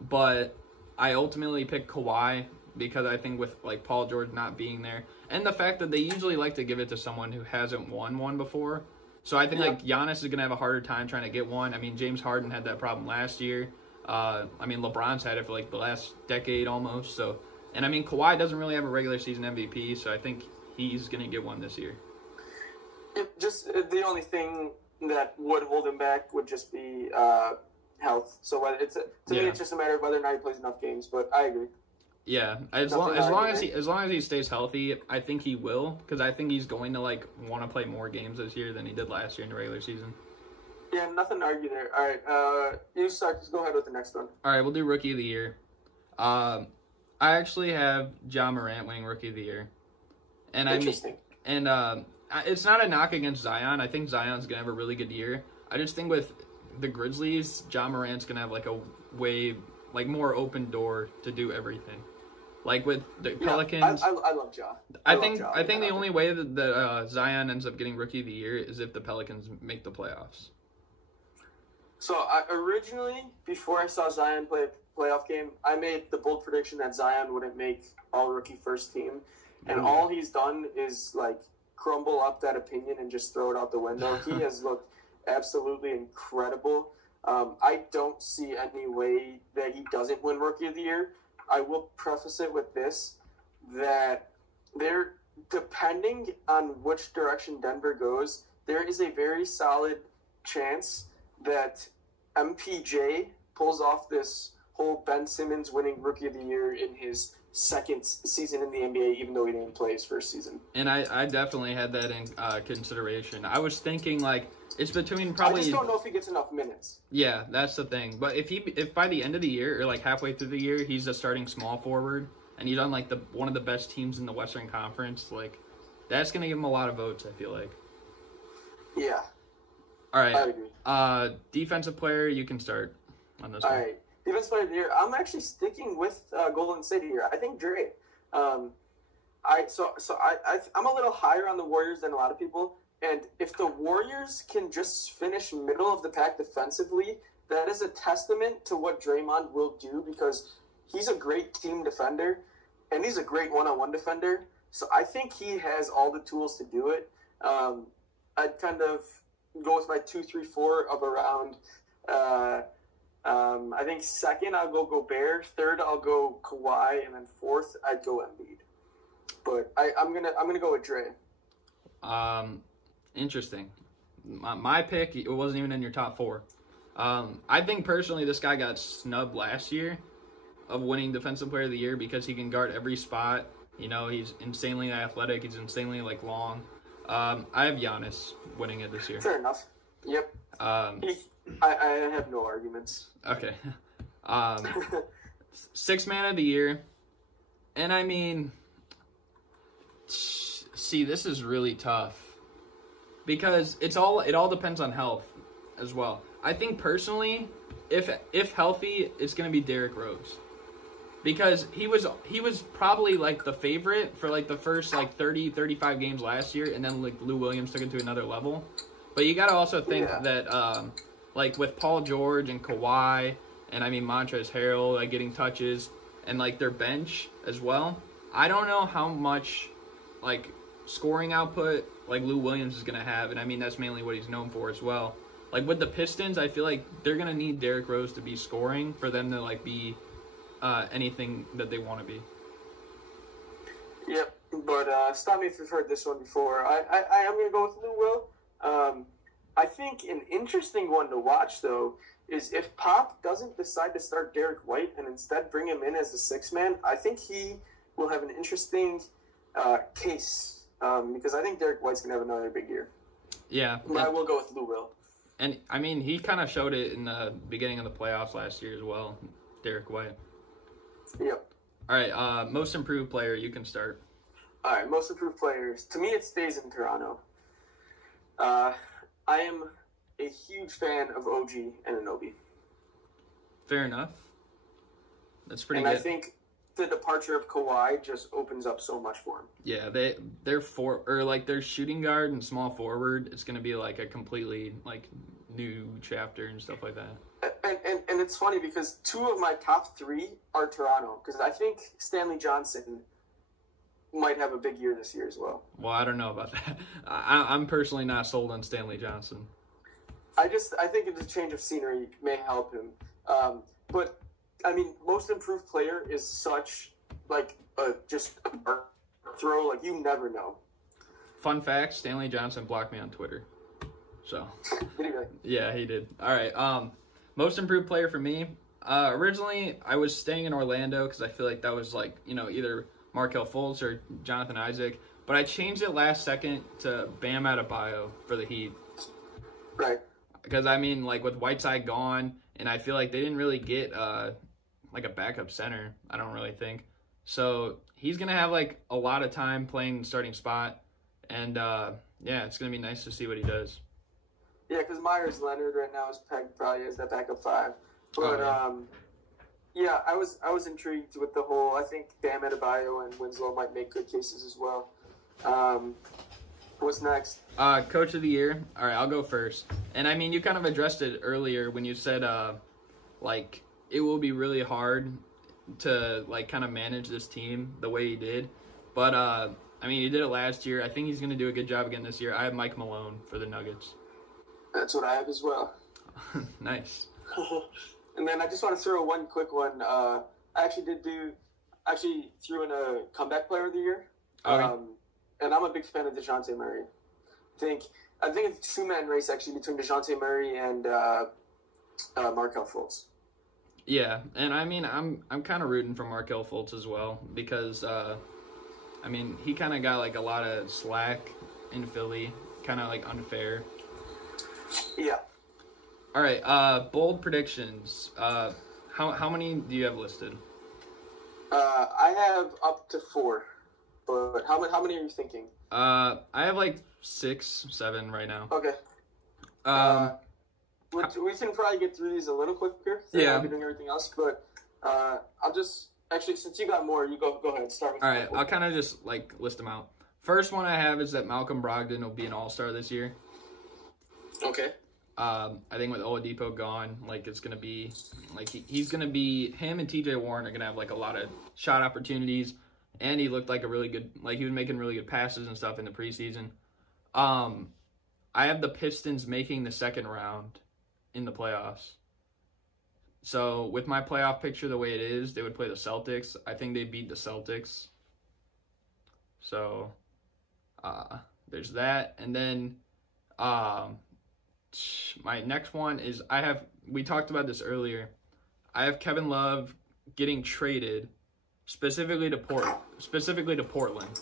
but I ultimately picked Kawhi because I think with like Paul George not being there and the fact that they usually like to give it to someone who hasn't won one before. So I think like Giannis is going to have a harder time trying to get one. I mean, James Harden had that problem last year. I mean, LeBron's had it for like the last decade almost. So, and I mean, Kawhi doesn't really have a regular season MVP, so I think he's going to get one this year. Just the only thing that would hold him back would just be health. So me, it's just a matter of whether or not he plays enough games. But I agree. Yeah, as long as he stays healthy, I think he will, because I think he's going to like want to play more games this year than he did last year in the regular season. Yeah, nothing to argue there. All right, you start. Just go ahead with the next one. All right, we'll do Rookie of the Year. I actually have Ja Morant winning Rookie of the Year, and Interesting. It's not a knock against Zion. I think Zion's gonna have a really good year. I just think with the Grizzlies, Ja Morant's gonna have like a way more open door to do everything. Like with the Pelicans, I love Ja. I think the only way that Zion ends up getting Rookie of the Year is if the Pelicans make the playoffs. So originally, before I saw Zion play a playoff game, I made the bold prediction that Zion wouldn't make All-Rookie first team, and all he's done is like crumble up that opinion and just throw it out the window. He has looked absolutely incredible. I don't see any way that he doesn't win Rookie of the Year. I will preface it with this, that depending on which direction Denver goes, there is a very solid chance that MPJ pulls off this whole Ben Simmons winning Rookie of the Year in his second season in the NBA, even though he didn't play his first season. And I definitely had that in consideration. I was thinking like it's between probably. I just don't know if he gets enough minutes. Yeah, that's the thing. But if by the end of the year or like halfway through the year he's a starting small forward and he's on like one of the best teams in the Western Conference, like that's gonna give him a lot of votes. I feel like. Yeah. All right. I agree. Defensive player, you can start on this one. All right. Defensive player of the year. I'm actually sticking with Golden State here. I think Dre. I'm a little higher on the Warriors than a lot of people. And if the Warriors can just finish middle of the pack defensively, that is a testament to what Draymond will do, because he's a great team defender and he's a great one-on-one defender. So I think he has all the tools to do it. I'd kind of go with my 2, 3, 4 of around. I think second I'll go Gobert, third I'll go Kawhi, and then fourth I'd go Embiid. But I'm gonna go with Dre. Interesting. My pick, it wasn't even in your top 4. I think personally this guy got snubbed last year of winning Defensive Player of the Year because he can guard every spot. You know, he's insanely athletic. He's insanely long. I have Giannis winning it this year. Fair enough. Yep. I have no arguments. Okay. 6th Man of the Year. And I mean, see, this is really tough. Because it all depends on health as well. I think personally, if healthy, it's going to be Derrick Rose. Because he was probably like the favorite for like the first like 30-35 games last year, and then like Lou Williams took it to another level. But you got to also think that like with Paul George and Kawhi and I mean Montrezl Harrell like getting touches and like their bench as well. I don't know how much like scoring output like Lou Williams is going to have, and I mean that's mainly what he's known for as well. Like with the Pistons, I feel like they're going to need Derrick Rose to be scoring for them to like be anything that they want to be. Yep, but stop me if you've heard this one before. I am going to go with Lou Will. I think an interesting one to watch, though, is if Pop doesn't decide to start Derek White and instead bring him in as a six-man, I think he will have an interesting case because I think Derek White's going to have another big year. Yeah. But I will go with Lou Will. And, I mean, he kind of showed it in the beginning of the playoffs last year as well, Derek White. Yep. All right, most improved player, you can start. All right, most improved players. To me, it stays in Toronto. I am a huge fan of OG and Anunoby. Fair enough. That's pretty good. good. And I think the departure of Kawhi just opens up so much for him. Yeah, their shooting guard and small forward, it's going to be like a completely like new chapter and stuff like that. And it's funny because two of my top three are Toronto because I think Stanley Johnson might have a big year this year as well. Well, I don't know about that. I'm personally not sold on Stanley Johnson. I think a change of scenery may help him. But I mean, most improved player is such like just a throw. Like you never know. Fun fact: Stanley Johnson blocked me on Twitter. So. Did he really? Yeah, he did. All right. Most improved player for me. Originally, I was staying in Orlando because I feel like that was like either Markelle Fultz or Jonathan Isaac, but I changed it last second to Bam Adebayo for the Heat. Right. Because I mean, like with Whiteside gone, and I feel like they didn't really get like a backup center. I don't really think so. He's gonna have like a lot of time playing the starting spot, and yeah, it's gonna be nice to see what he does. Yeah, because Myers Leonard right now is pegged probably as that backup five, but yeah, I was intrigued with the whole. I think Bam Adebayo and Winslow might make good cases as well. What's next? Coach of the year. All right, I'll go first. And I mean, you kind of addressed it earlier when you said like it will be really hard to like kind of manage this team the way he did. But I mean, he did it last year. I think he's going to do a good job again this year. I have Mike Malone for the Nuggets. That's what I have as well. Nice. And then I just want to throw one quick one. I actually threw in a comeback player of the year. Okay. And I'm a big fan of DeJounte Murray. I think it's a two-man race actually between DeJounte Murray and Markelle Fultz. Yeah, and I mean I'm kind of rooting for Markelle Fultz as well because I mean he kind of got like a lot of slack in Philly, kind of like unfair. Yeah. All right, bold predictions. How many do you have listed? I have up to 4, but how many are you thinking? I have like 6, 7 right now. Okay. We can probably get through these a little quicker. Yeah. I'll be doing everything else, but I'll just actually since you got more, you go ahead. Start with. All right, I'll kind of just like list them out. First one I have is that Malcolm Brogdon will be an All-Star this year. Okay. I think with Oladipo gone, like it's gonna be like he's gonna be him and TJ Warren are gonna have like a lot of shot opportunities, and he looked like a really good he was making really good passes and stuff in the preseason. I have the Pistons making the second round in the playoffs. So with my playoff picture the way it is, they would play the Celtics. I think they beat the Celtics. So there's that, and then my next one is we talked about this earlier. I have Kevin Love getting traded specifically to Portland.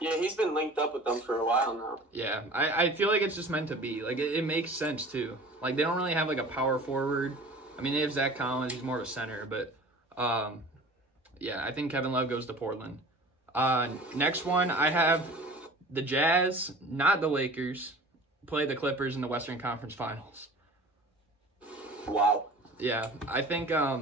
Yeah, he's been linked up with them for a while now. Yeah, I feel like it's just meant to be. Like it makes sense too. Like they don't really have like a power forward. I mean, they have Zach Collins. He's more of a center, but yeah, I think Kevin Love goes to Portland. Next one, I have the Jazz, not the Lakers, play the Clippers in the Western Conference Finals. Wow. Yeah, I think, I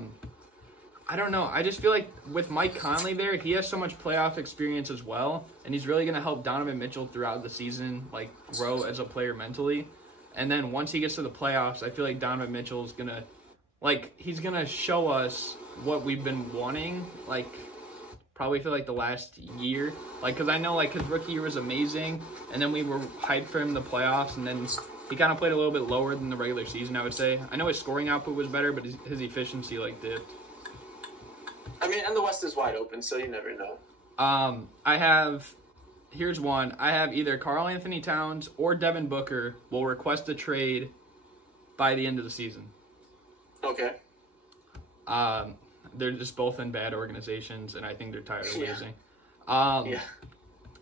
don't know. I just feel like with Mike Conley there, he has so much playoff experience as well, and he's really going to help Donovan Mitchell throughout the season, like, grow as a player mentally. And then once he gets to the playoffs, I feel like Donovan Mitchell is going to, like, he's going to show us what we've been wanting, like, probably for, like, the last year. Like, because I know, like, his rookie year was amazing, and then we were hyped for him in the playoffs, and then he kind of played a little bit lower than the regular season, I would say. I know his scoring output was better, but his efficiency, like, dipped. I mean, and the West is wide open, so you never know. Here's one. I have either Karl Anthony Towns or Devin Booker will request a trade by the end of the season. Okay. They're just both in bad organizations, and I think they're tired of losing. I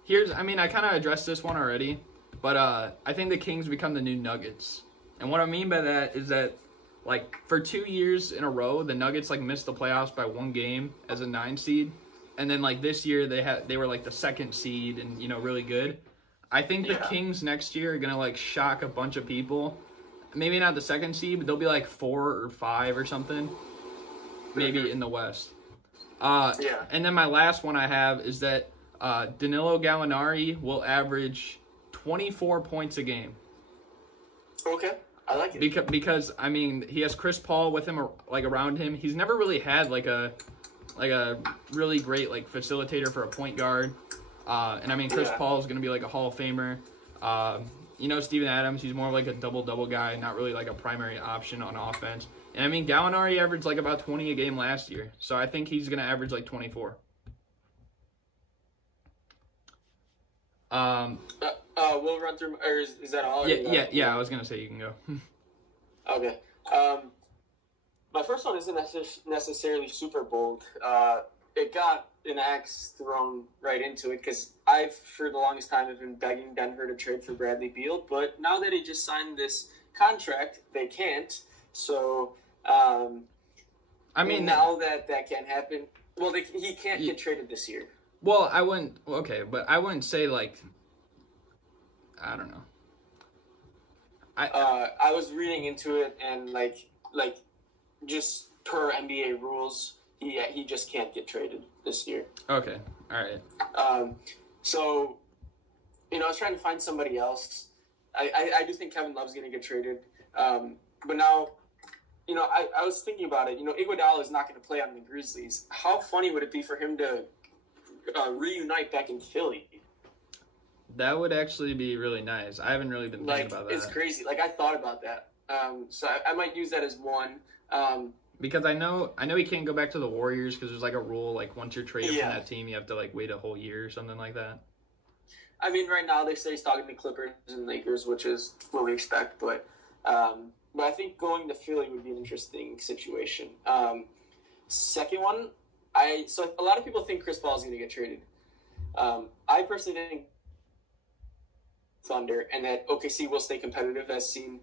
kind of addressed this one already, but I think the Kings become the new Nuggets. And what I mean by that is that, like, for 2 years in a row, the Nuggets, like, missed the playoffs by 1 game as a 9 seed. And then, like, this year, they were, like, the 2nd seed and, you know, really good. I think the Kings next year are going to, like, shock a bunch of people. Maybe not the 2nd seed, but they'll be, like, 4 or 5 or something. Maybe in the West. And then my last one I have is that Danilo Gallinari will average 24 points a game. Okay. I like it. Because, I mean, he has Chris Paul with him, like, around him. He's never really had, like a really great, like, facilitator for a point guard. And I mean, Chris Paul is going to be, like, a Hall of Famer. You know, Steven Adams, he's more like a double-double guy, not really, like, a primary option on offense. And I mean, Gallinari averaged, like, about 20 a game last year. So I think he's going to average, like, 24. We'll run through, or is that all? Yeah, I was going to say you can go. Okay. My first one isn't necessarily super bold. It got an axe thrown right into it because I've, for the longest time, have been begging Denver to trade for Bradley Beal. But now that he just signed this contract, they can't. So, I mean, now that can't happen, well, he can't get traded this year. Well, I wouldn't say, like, I don't know. I was reading into it, and like just per NBA rules, he just can't get traded this year. Okay, all right. So, you know, I was trying to find somebody else. I do think Kevin Love's going to get traded. But now, you know, I was thinking about it. You know, Iguodala is not going to play on the Grizzlies. How funny would it be for him to reunite back in Philly? That would actually be really nice. I haven't really been thinking about that. It's crazy. Like, I thought about that. So I might use that as one. Because I know he can't go back to the Warriors because there's, like, a rule, like, once you're traded from that team, you have to, like, wait a whole year or something like that. I mean, right now they say he's talking to Clippers and Lakers, which is what we expect. But I think going to Philly would be an interesting situation. Second one, so a lot of people think Chris Paul is going to get traded. I personally think Thunder and that OKC will stay competitive, as seen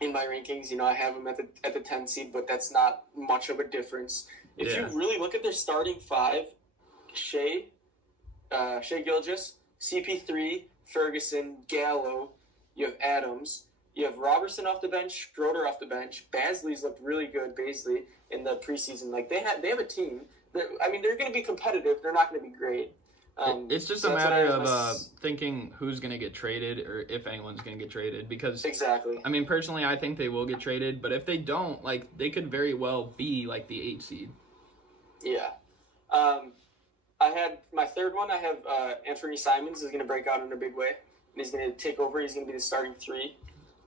in my rankings. You know, I have them at the 10 seed, but that's not much of a difference. If you really look at their starting 5, Shea Gilgeous, CP3, Ferguson, Gallo, you have Adams, you have Robertson off the bench, Schroeder off the bench. Basley's looked really good, Basley, in the preseason. Like, they have a team. They're going to be competitive. They're not going to be great. It's just a matter of thinking who's going to get traded or if anyone's going to get traded. Because, exactly. I mean, personally, I think they will get traded. But if they don't, like, they could very well be, like, the 8 seed. Yeah. I had my third one. I have Anthony Simons is going to break out in a big way. And he's going to take over. He's going to be the starting 3.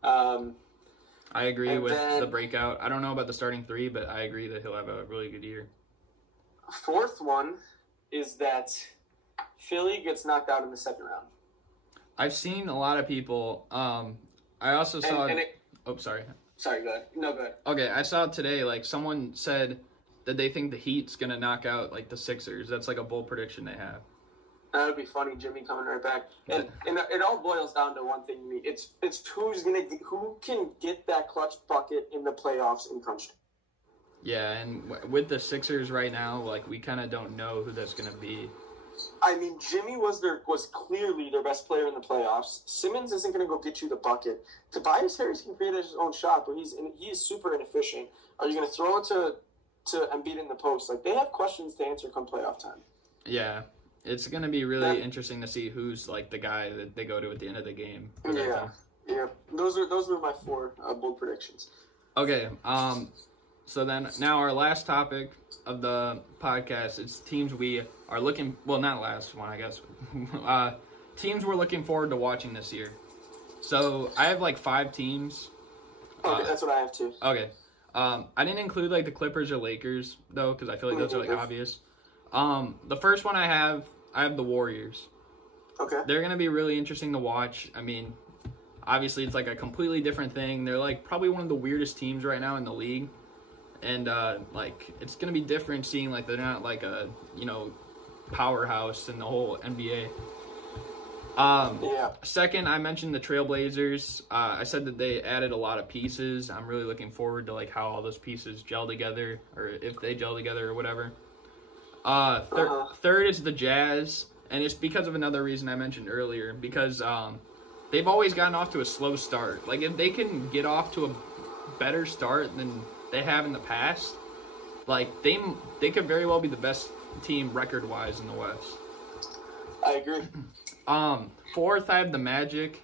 I agree with the breakout. I don't know about the starting 3, but I agree that he'll have a really good year. Fourth one is that Philly gets knocked out in the second round. I've seen a lot of people. I also saw. Sorry. Sorry, go ahead. No, go ahead. Okay, I saw today, like, someone said that they think the Heat's going to knock out, like, the Sixers. That's, like, a bold prediction they have. That would be funny, Jimmy coming right back. And it all boils down to one thing to me. It's who can get that clutch bucket in the playoffs in crunch time. Yeah, and with the Sixers right now, like, we kind of don't know who that's going to be. I mean, Jimmy was clearly their best player in the playoffs. Simmons isn't going to go get you the bucket. Tobias Harris can create his own shot, but he is super inefficient. Are you going to throw it to Embiid in the post? Like, they have questions to answer come playoff time. Yeah, it's going to be really interesting to see who's, like, the guy that they go to at the end of the game. Yeah. Those were my 4 bold predictions. Okay, So then now our last topic of the podcast is teams we are looking, well, not last one, I guess. Teams we're looking forward to watching this year. So I have like 5 teams. Okay, that's what I have too. Okay. I didn't include like the Clippers or Lakers though, because I feel like those are like obvious. The first one I have the Warriors. Okay. They're gonna be really interesting to watch. I mean, obviously it's like a completely different thing. They're like probably one of the weirdest teams right now in the league, and like it's gonna be different seeing like they're not like a powerhouse in the whole NBA. Second, I mentioned the Trailblazers. I said that they added a lot of pieces. I'm really looking forward to like how all those pieces gel together, or if they gel together or whatever. Third is the Jazz, and it's because of another reason I mentioned earlier, because they've always gotten off to a slow start. Like if they can get off to a better start than they have in the past, like they could very well be the best team record-wise in the West. I agree. Fourth, I have the Magic.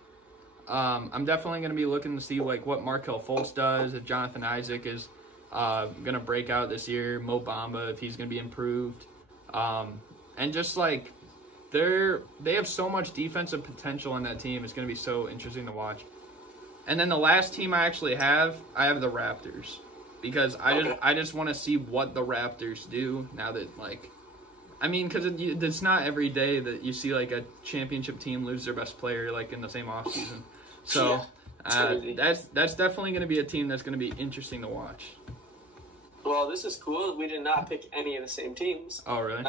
I'm definitely going to be looking to see like what Markelle Fultz does, if Jonathan Isaac is going to break out this year, Mo Bamba, if he's going to be improved. And just like they have so much defensive potential in that team. It's going to be so interesting to watch. And then the last team I actually have, I have the Raptors, because I just want to see what the Raptors do now that like, I mean, because it's not every day that you see like a championship team lose their best player like in the same offseason. So that's definitely going to be a team that's going to be interesting to watch. Well, this is cool. We did not pick any of the same teams. Oh, really?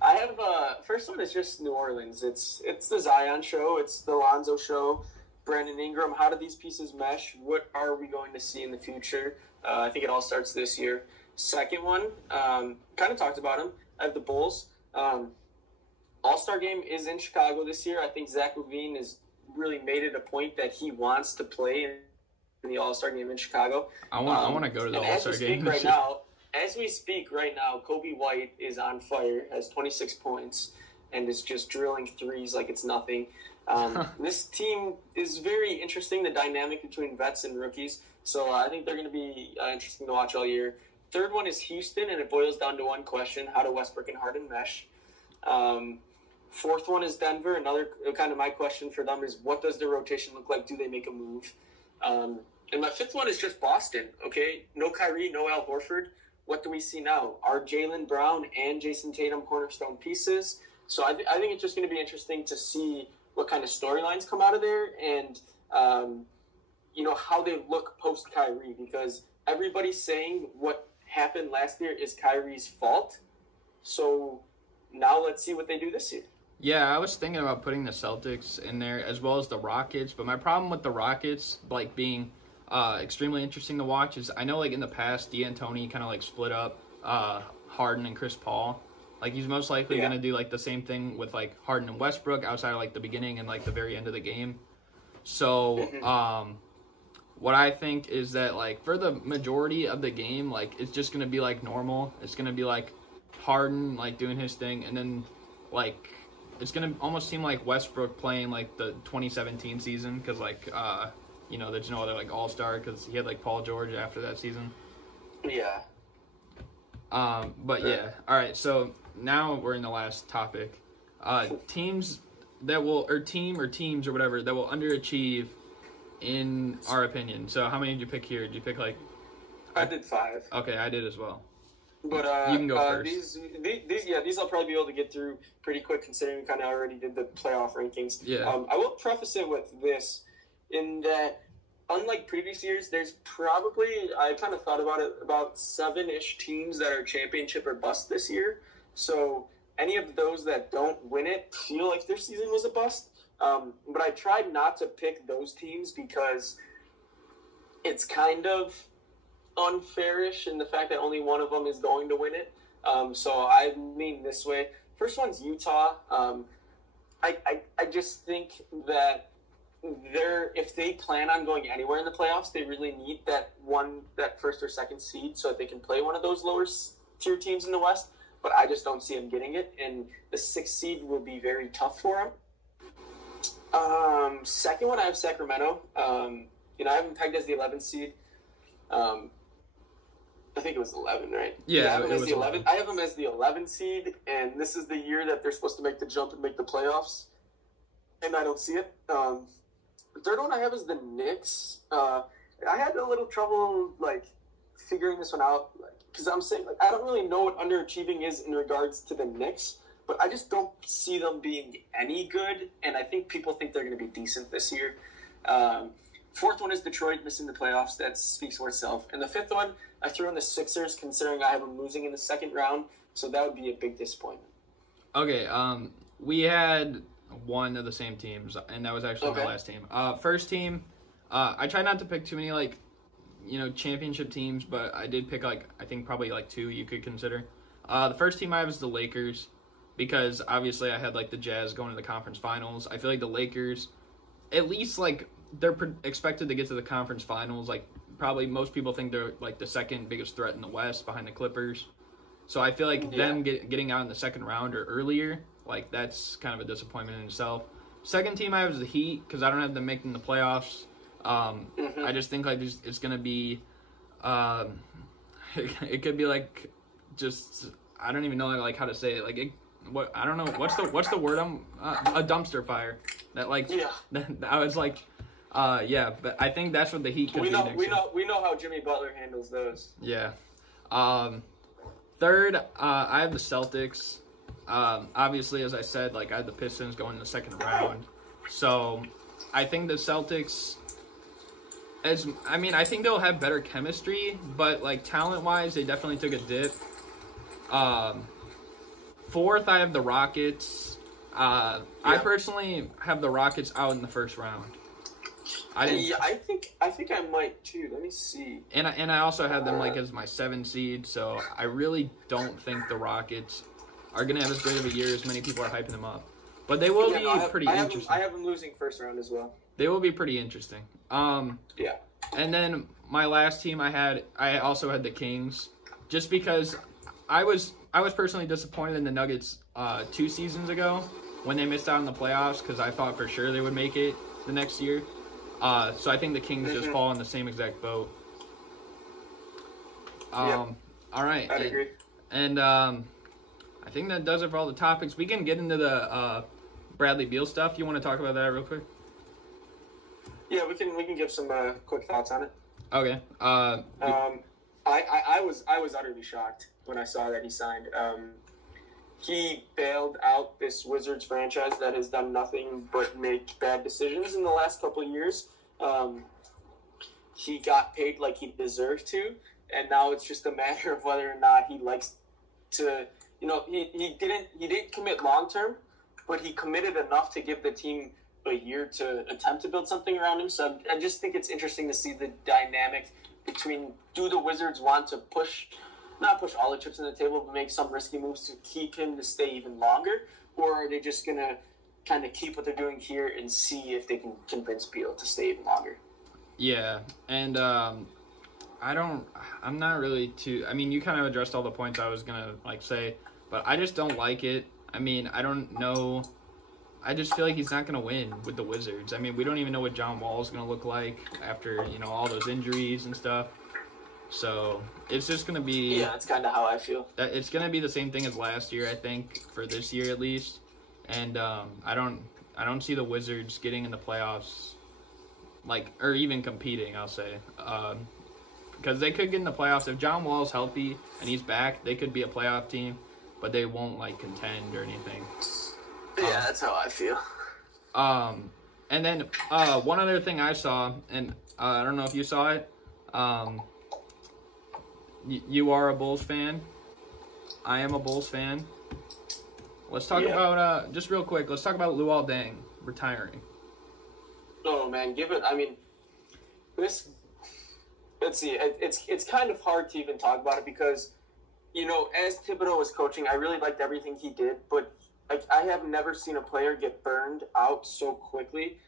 I have first one is just New Orleans. It's the Zion show. It's the Lonzo show. Brandon Ingram. How do these pieces mesh? What are we going to see in the future? I think it all starts this year. Second one, kind of talked about him. I have the Bulls. All-Star game is in Chicago this year. I think Zach LaVine has really made it a point that he wants to play in the All-Star game in Chicago. I want to go to the All-Star game. As we speak right now, Kobe White is on fire, has 26 points, and is just drilling threes like it's nothing. This team is very interesting, the dynamic between vets and rookies. So I think they're going to be interesting to watch all year. Third one is Houston, and it boils down to one question: how do Westbrook and Harden mesh? Fourth one is Denver. Another kind of my question for them is, what does their rotation look like? Do they make a move? And my fifth one is just Boston. Okay, no Kyrie, no Al Horford. What do we see now? Are Jaylen Brown and Jason Tatum cornerstone pieces? So I think it's just going to be interesting to see what kind of storylines come out of there, and how they look post Kyrie, because everybody's saying what happened last year is Kyrie's fault. So now let's see what they do this year. Yeah, I was thinking about putting the Celtics in there as well as the Rockets, but my problem with the Rockets like being extremely interesting to watch is I know like in the past D'Antoni kind of like split up Harden and Chris Paul. Like he's most likely going to do like the same thing with like Harden and Westbrook outside of like the beginning and like the very end of the game. So what I think is that, like, for the majority of the game, like, it's just going to be, like, normal. It's going to be, like, Harden, like, doing his thing. And then, like, it's going to almost seem like Westbrook playing, like, the 2017 season. Because, like, there's no other, like, all-star. Because he had, like, Paul George after that season. Yeah. But, yeah. All right, so now we're in the last topic. Teams that will, or teams or whatever, that will underachieve in our opinion. So how many did you pick here? Did you pick like... I did 5. Okay, I did as well. But you can go first. These I'll probably be able to get through pretty quick considering we kind of already did the playoff rankings. Yeah. I will preface it with this, in that unlike previous years, there's probably, I kind of thought about it, about 7-ish teams that are championship or bust this year. So any of those that don't win it feel like their season was a bust. But I tried not to pick those teams because it's kind of unfairish in the fact that only one of them is going to win it. So I lean this way. First one's Utah. I just think that if they plan on going anywhere in the playoffs, they really need that first or second seed so that they can play one of those lower tier teams in the West. But I just don't see them getting it, and the 6th seed will be very tough for them. Second one, I have Sacramento. I have them pegged as the 11th seed. I think it was 11, right? Yeah, I have them it as was the 11. I have them as the 11 seed, and this is the year that they're supposed to make the jump and make the playoffs, and I don't see it. The third one I have is the Knicks. I had a little trouble like figuring this one out, because I'm saying like I don't really know what underachieving is in regards to the Knicks, but I just don't see them being any good, and I think people think they're going to be decent this year. Fourth one is Detroit missing the playoffs. That speaks for itself. And the fifth one, I threw in the Sixers, considering I have them losing in the second round, so that would be a big disappointment. Okay, we had one of the same teams, and that was actually my last team. First team, I try not to pick too many, like, you know, championship teams, but I did pick, like, I think probably, like, two you could consider. The first team I have is the Lakers, because obviously I had, like, the Jazz going to the conference finals. I feel like the Lakers, at least, like, they're expected to get to the conference finals. Like, probably most people think they're, like, the second biggest threat in the West behind the Clippers. So I feel like them getting out in the second round or earlier, like, that's kind of a disappointment in itself. Second team I have is the Heat, because I don't have them making the playoffs. I just think, like, it's going to be, it could be, like, just, I don't even know, like, how to say it. Like, I don't know, what's the word? A dumpster fire. That, like, I was like, but I think that's what the Heat could be next year. We know how Jimmy Butler handles those. Yeah. Third, I have the Celtics. Obviously, as I said, like, I had the Pistons going in the second round. So, I think the Celtics, I think they'll have better chemistry, but, like, talent-wise, they definitely took a dip. Fourth, I have the Rockets. I personally have the Rockets out in the first round. I think I might too. Let me see. And I also have them like as my 7 seed, so I really don't think the Rockets are gonna have as great of a year as many people are hyping them up. But they will be pretty interesting. I have them losing first round as well. They will be pretty interesting. And then my last team I also had the Kings, just because I was personally disappointed in the Nuggets 2 seasons ago when they missed out on the playoffs, because I thought for sure they would make it the next year. So I think the Kings just fall in the same exact boat. All right. I agree. And I think that does it for all the topics. We can get into the Bradley Beal stuff. You want to talk about that real quick? Yeah, we can give some quick thoughts on it. Okay. I was utterly shocked when I saw that he signed. He bailed out this Wizards franchise that has done nothing but make bad decisions in the last couple of years. He got paid like he deserved to, and now it's just a matter of whether or not he likes to. You know, he didn't commit long term, but he committed enough to give the team a year to attempt to build something around him. So I just think it's interesting to see the dynamic between, do the Wizards want to not push all the chips on the table, but make some risky moves to keep him to stay even longer? Or are they just going to kind of keep what they're doing here and see if they can convince Beal to stay even longer? Yeah, and I'm not really too, you kind of addressed all the points I was going to, like, say, but I just don't like it. I don't know. I just feel like he's not going to win with the Wizards. We don't even know what John Wall is going to look like after, all those injuries and stuff. So it's just going to be... Yeah, that's kind of how I feel. It's going to be the same thing as last year, I think, for this year at least. And I don't see the Wizards getting in the playoffs, like, or even competing, I'll say. Because they could get in the playoffs. If John Wall's healthy and he's back, they could be a playoff team, but they won't, like, contend or anything. Yeah, that's how I feel. And then one other thing I saw, and I don't know if you saw it, you are a Bulls fan. I am a Bulls fan. Let's talk about, just real quick, let's talk about Luol Deng retiring. Oh, man, let's see, it's kind of hard to even talk about it because, as Thibodeau was coaching, I really liked everything he did, but I have never seen a player get burned out so quickly.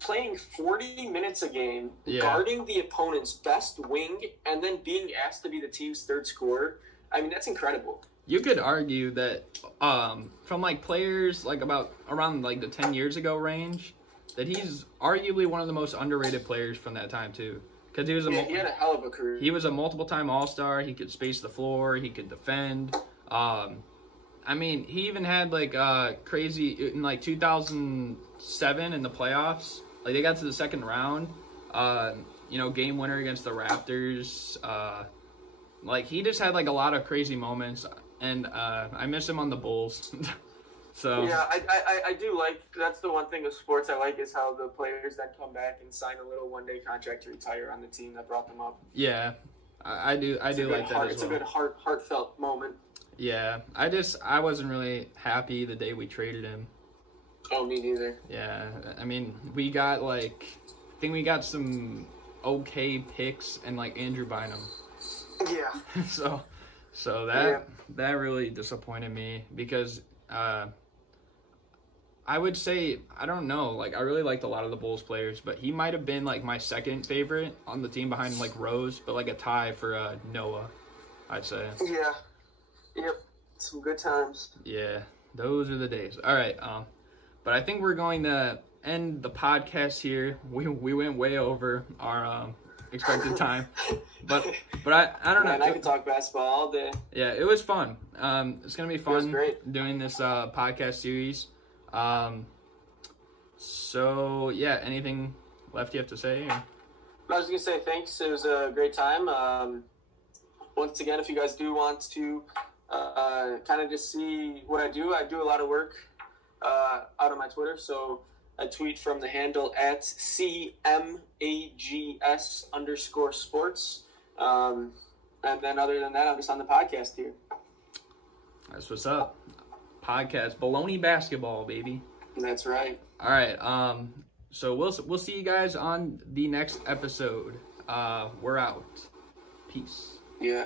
Playing 40 minutes a game, guarding the opponent's best wing, and then being asked to be the team's third scorer, that's incredible. You could argue that from, like, players, like, around, like, the 10 years ago range, that he's arguably one of the most underrated players from that time, too. because he was he had a hell of a career. He was a multiple-time All-Star. He could space the floor. He could defend. I mean, he even had like crazy in like 2007 in the playoffs. Like they got to the second round. Game winner against the Raptors. Like he just had like a lot of crazy moments, and I miss him on the Bulls. So yeah, I do like, that's the one thing of sports I like, is how the players that come back and sign a little one-day contract to retire on the team that brought them up. Yeah, I do like that as well. It's a good heartfelt moment. Yeah, I wasn't really happy the day we traded him. Oh, me neither. Yeah, I mean, we got I think we got some okay picks and like Andrew Bynum. Yeah. so that really disappointed me because I would say, I don't know, like I really liked a lot of the Bulls players, but he might have been like my second favorite on the team behind like Rose, but like a tie for Noah, I'd say. Yeah. Yep. Some good times. Yeah, those are the days. All right, but I think we're going to end the podcast here. We went way over our expected time, but I don't know. Man, I could talk basketball all day. Yeah, it was fun. It's gonna be fun doing this podcast series. So yeah, anything left you have to say? Or? I was gonna say thanks. It was a great time. Once again, if you guys do want to kind of just see what I do a lot of work out on my Twitter. So I tweet from the handle at CMAGS_sports. And then other than that, I'm just on the podcast here. That's what's up. Podcast, Bullony basketball, baby. That's right. All right. So we'll see you guys on the next episode. We're out. Peace. Yeah.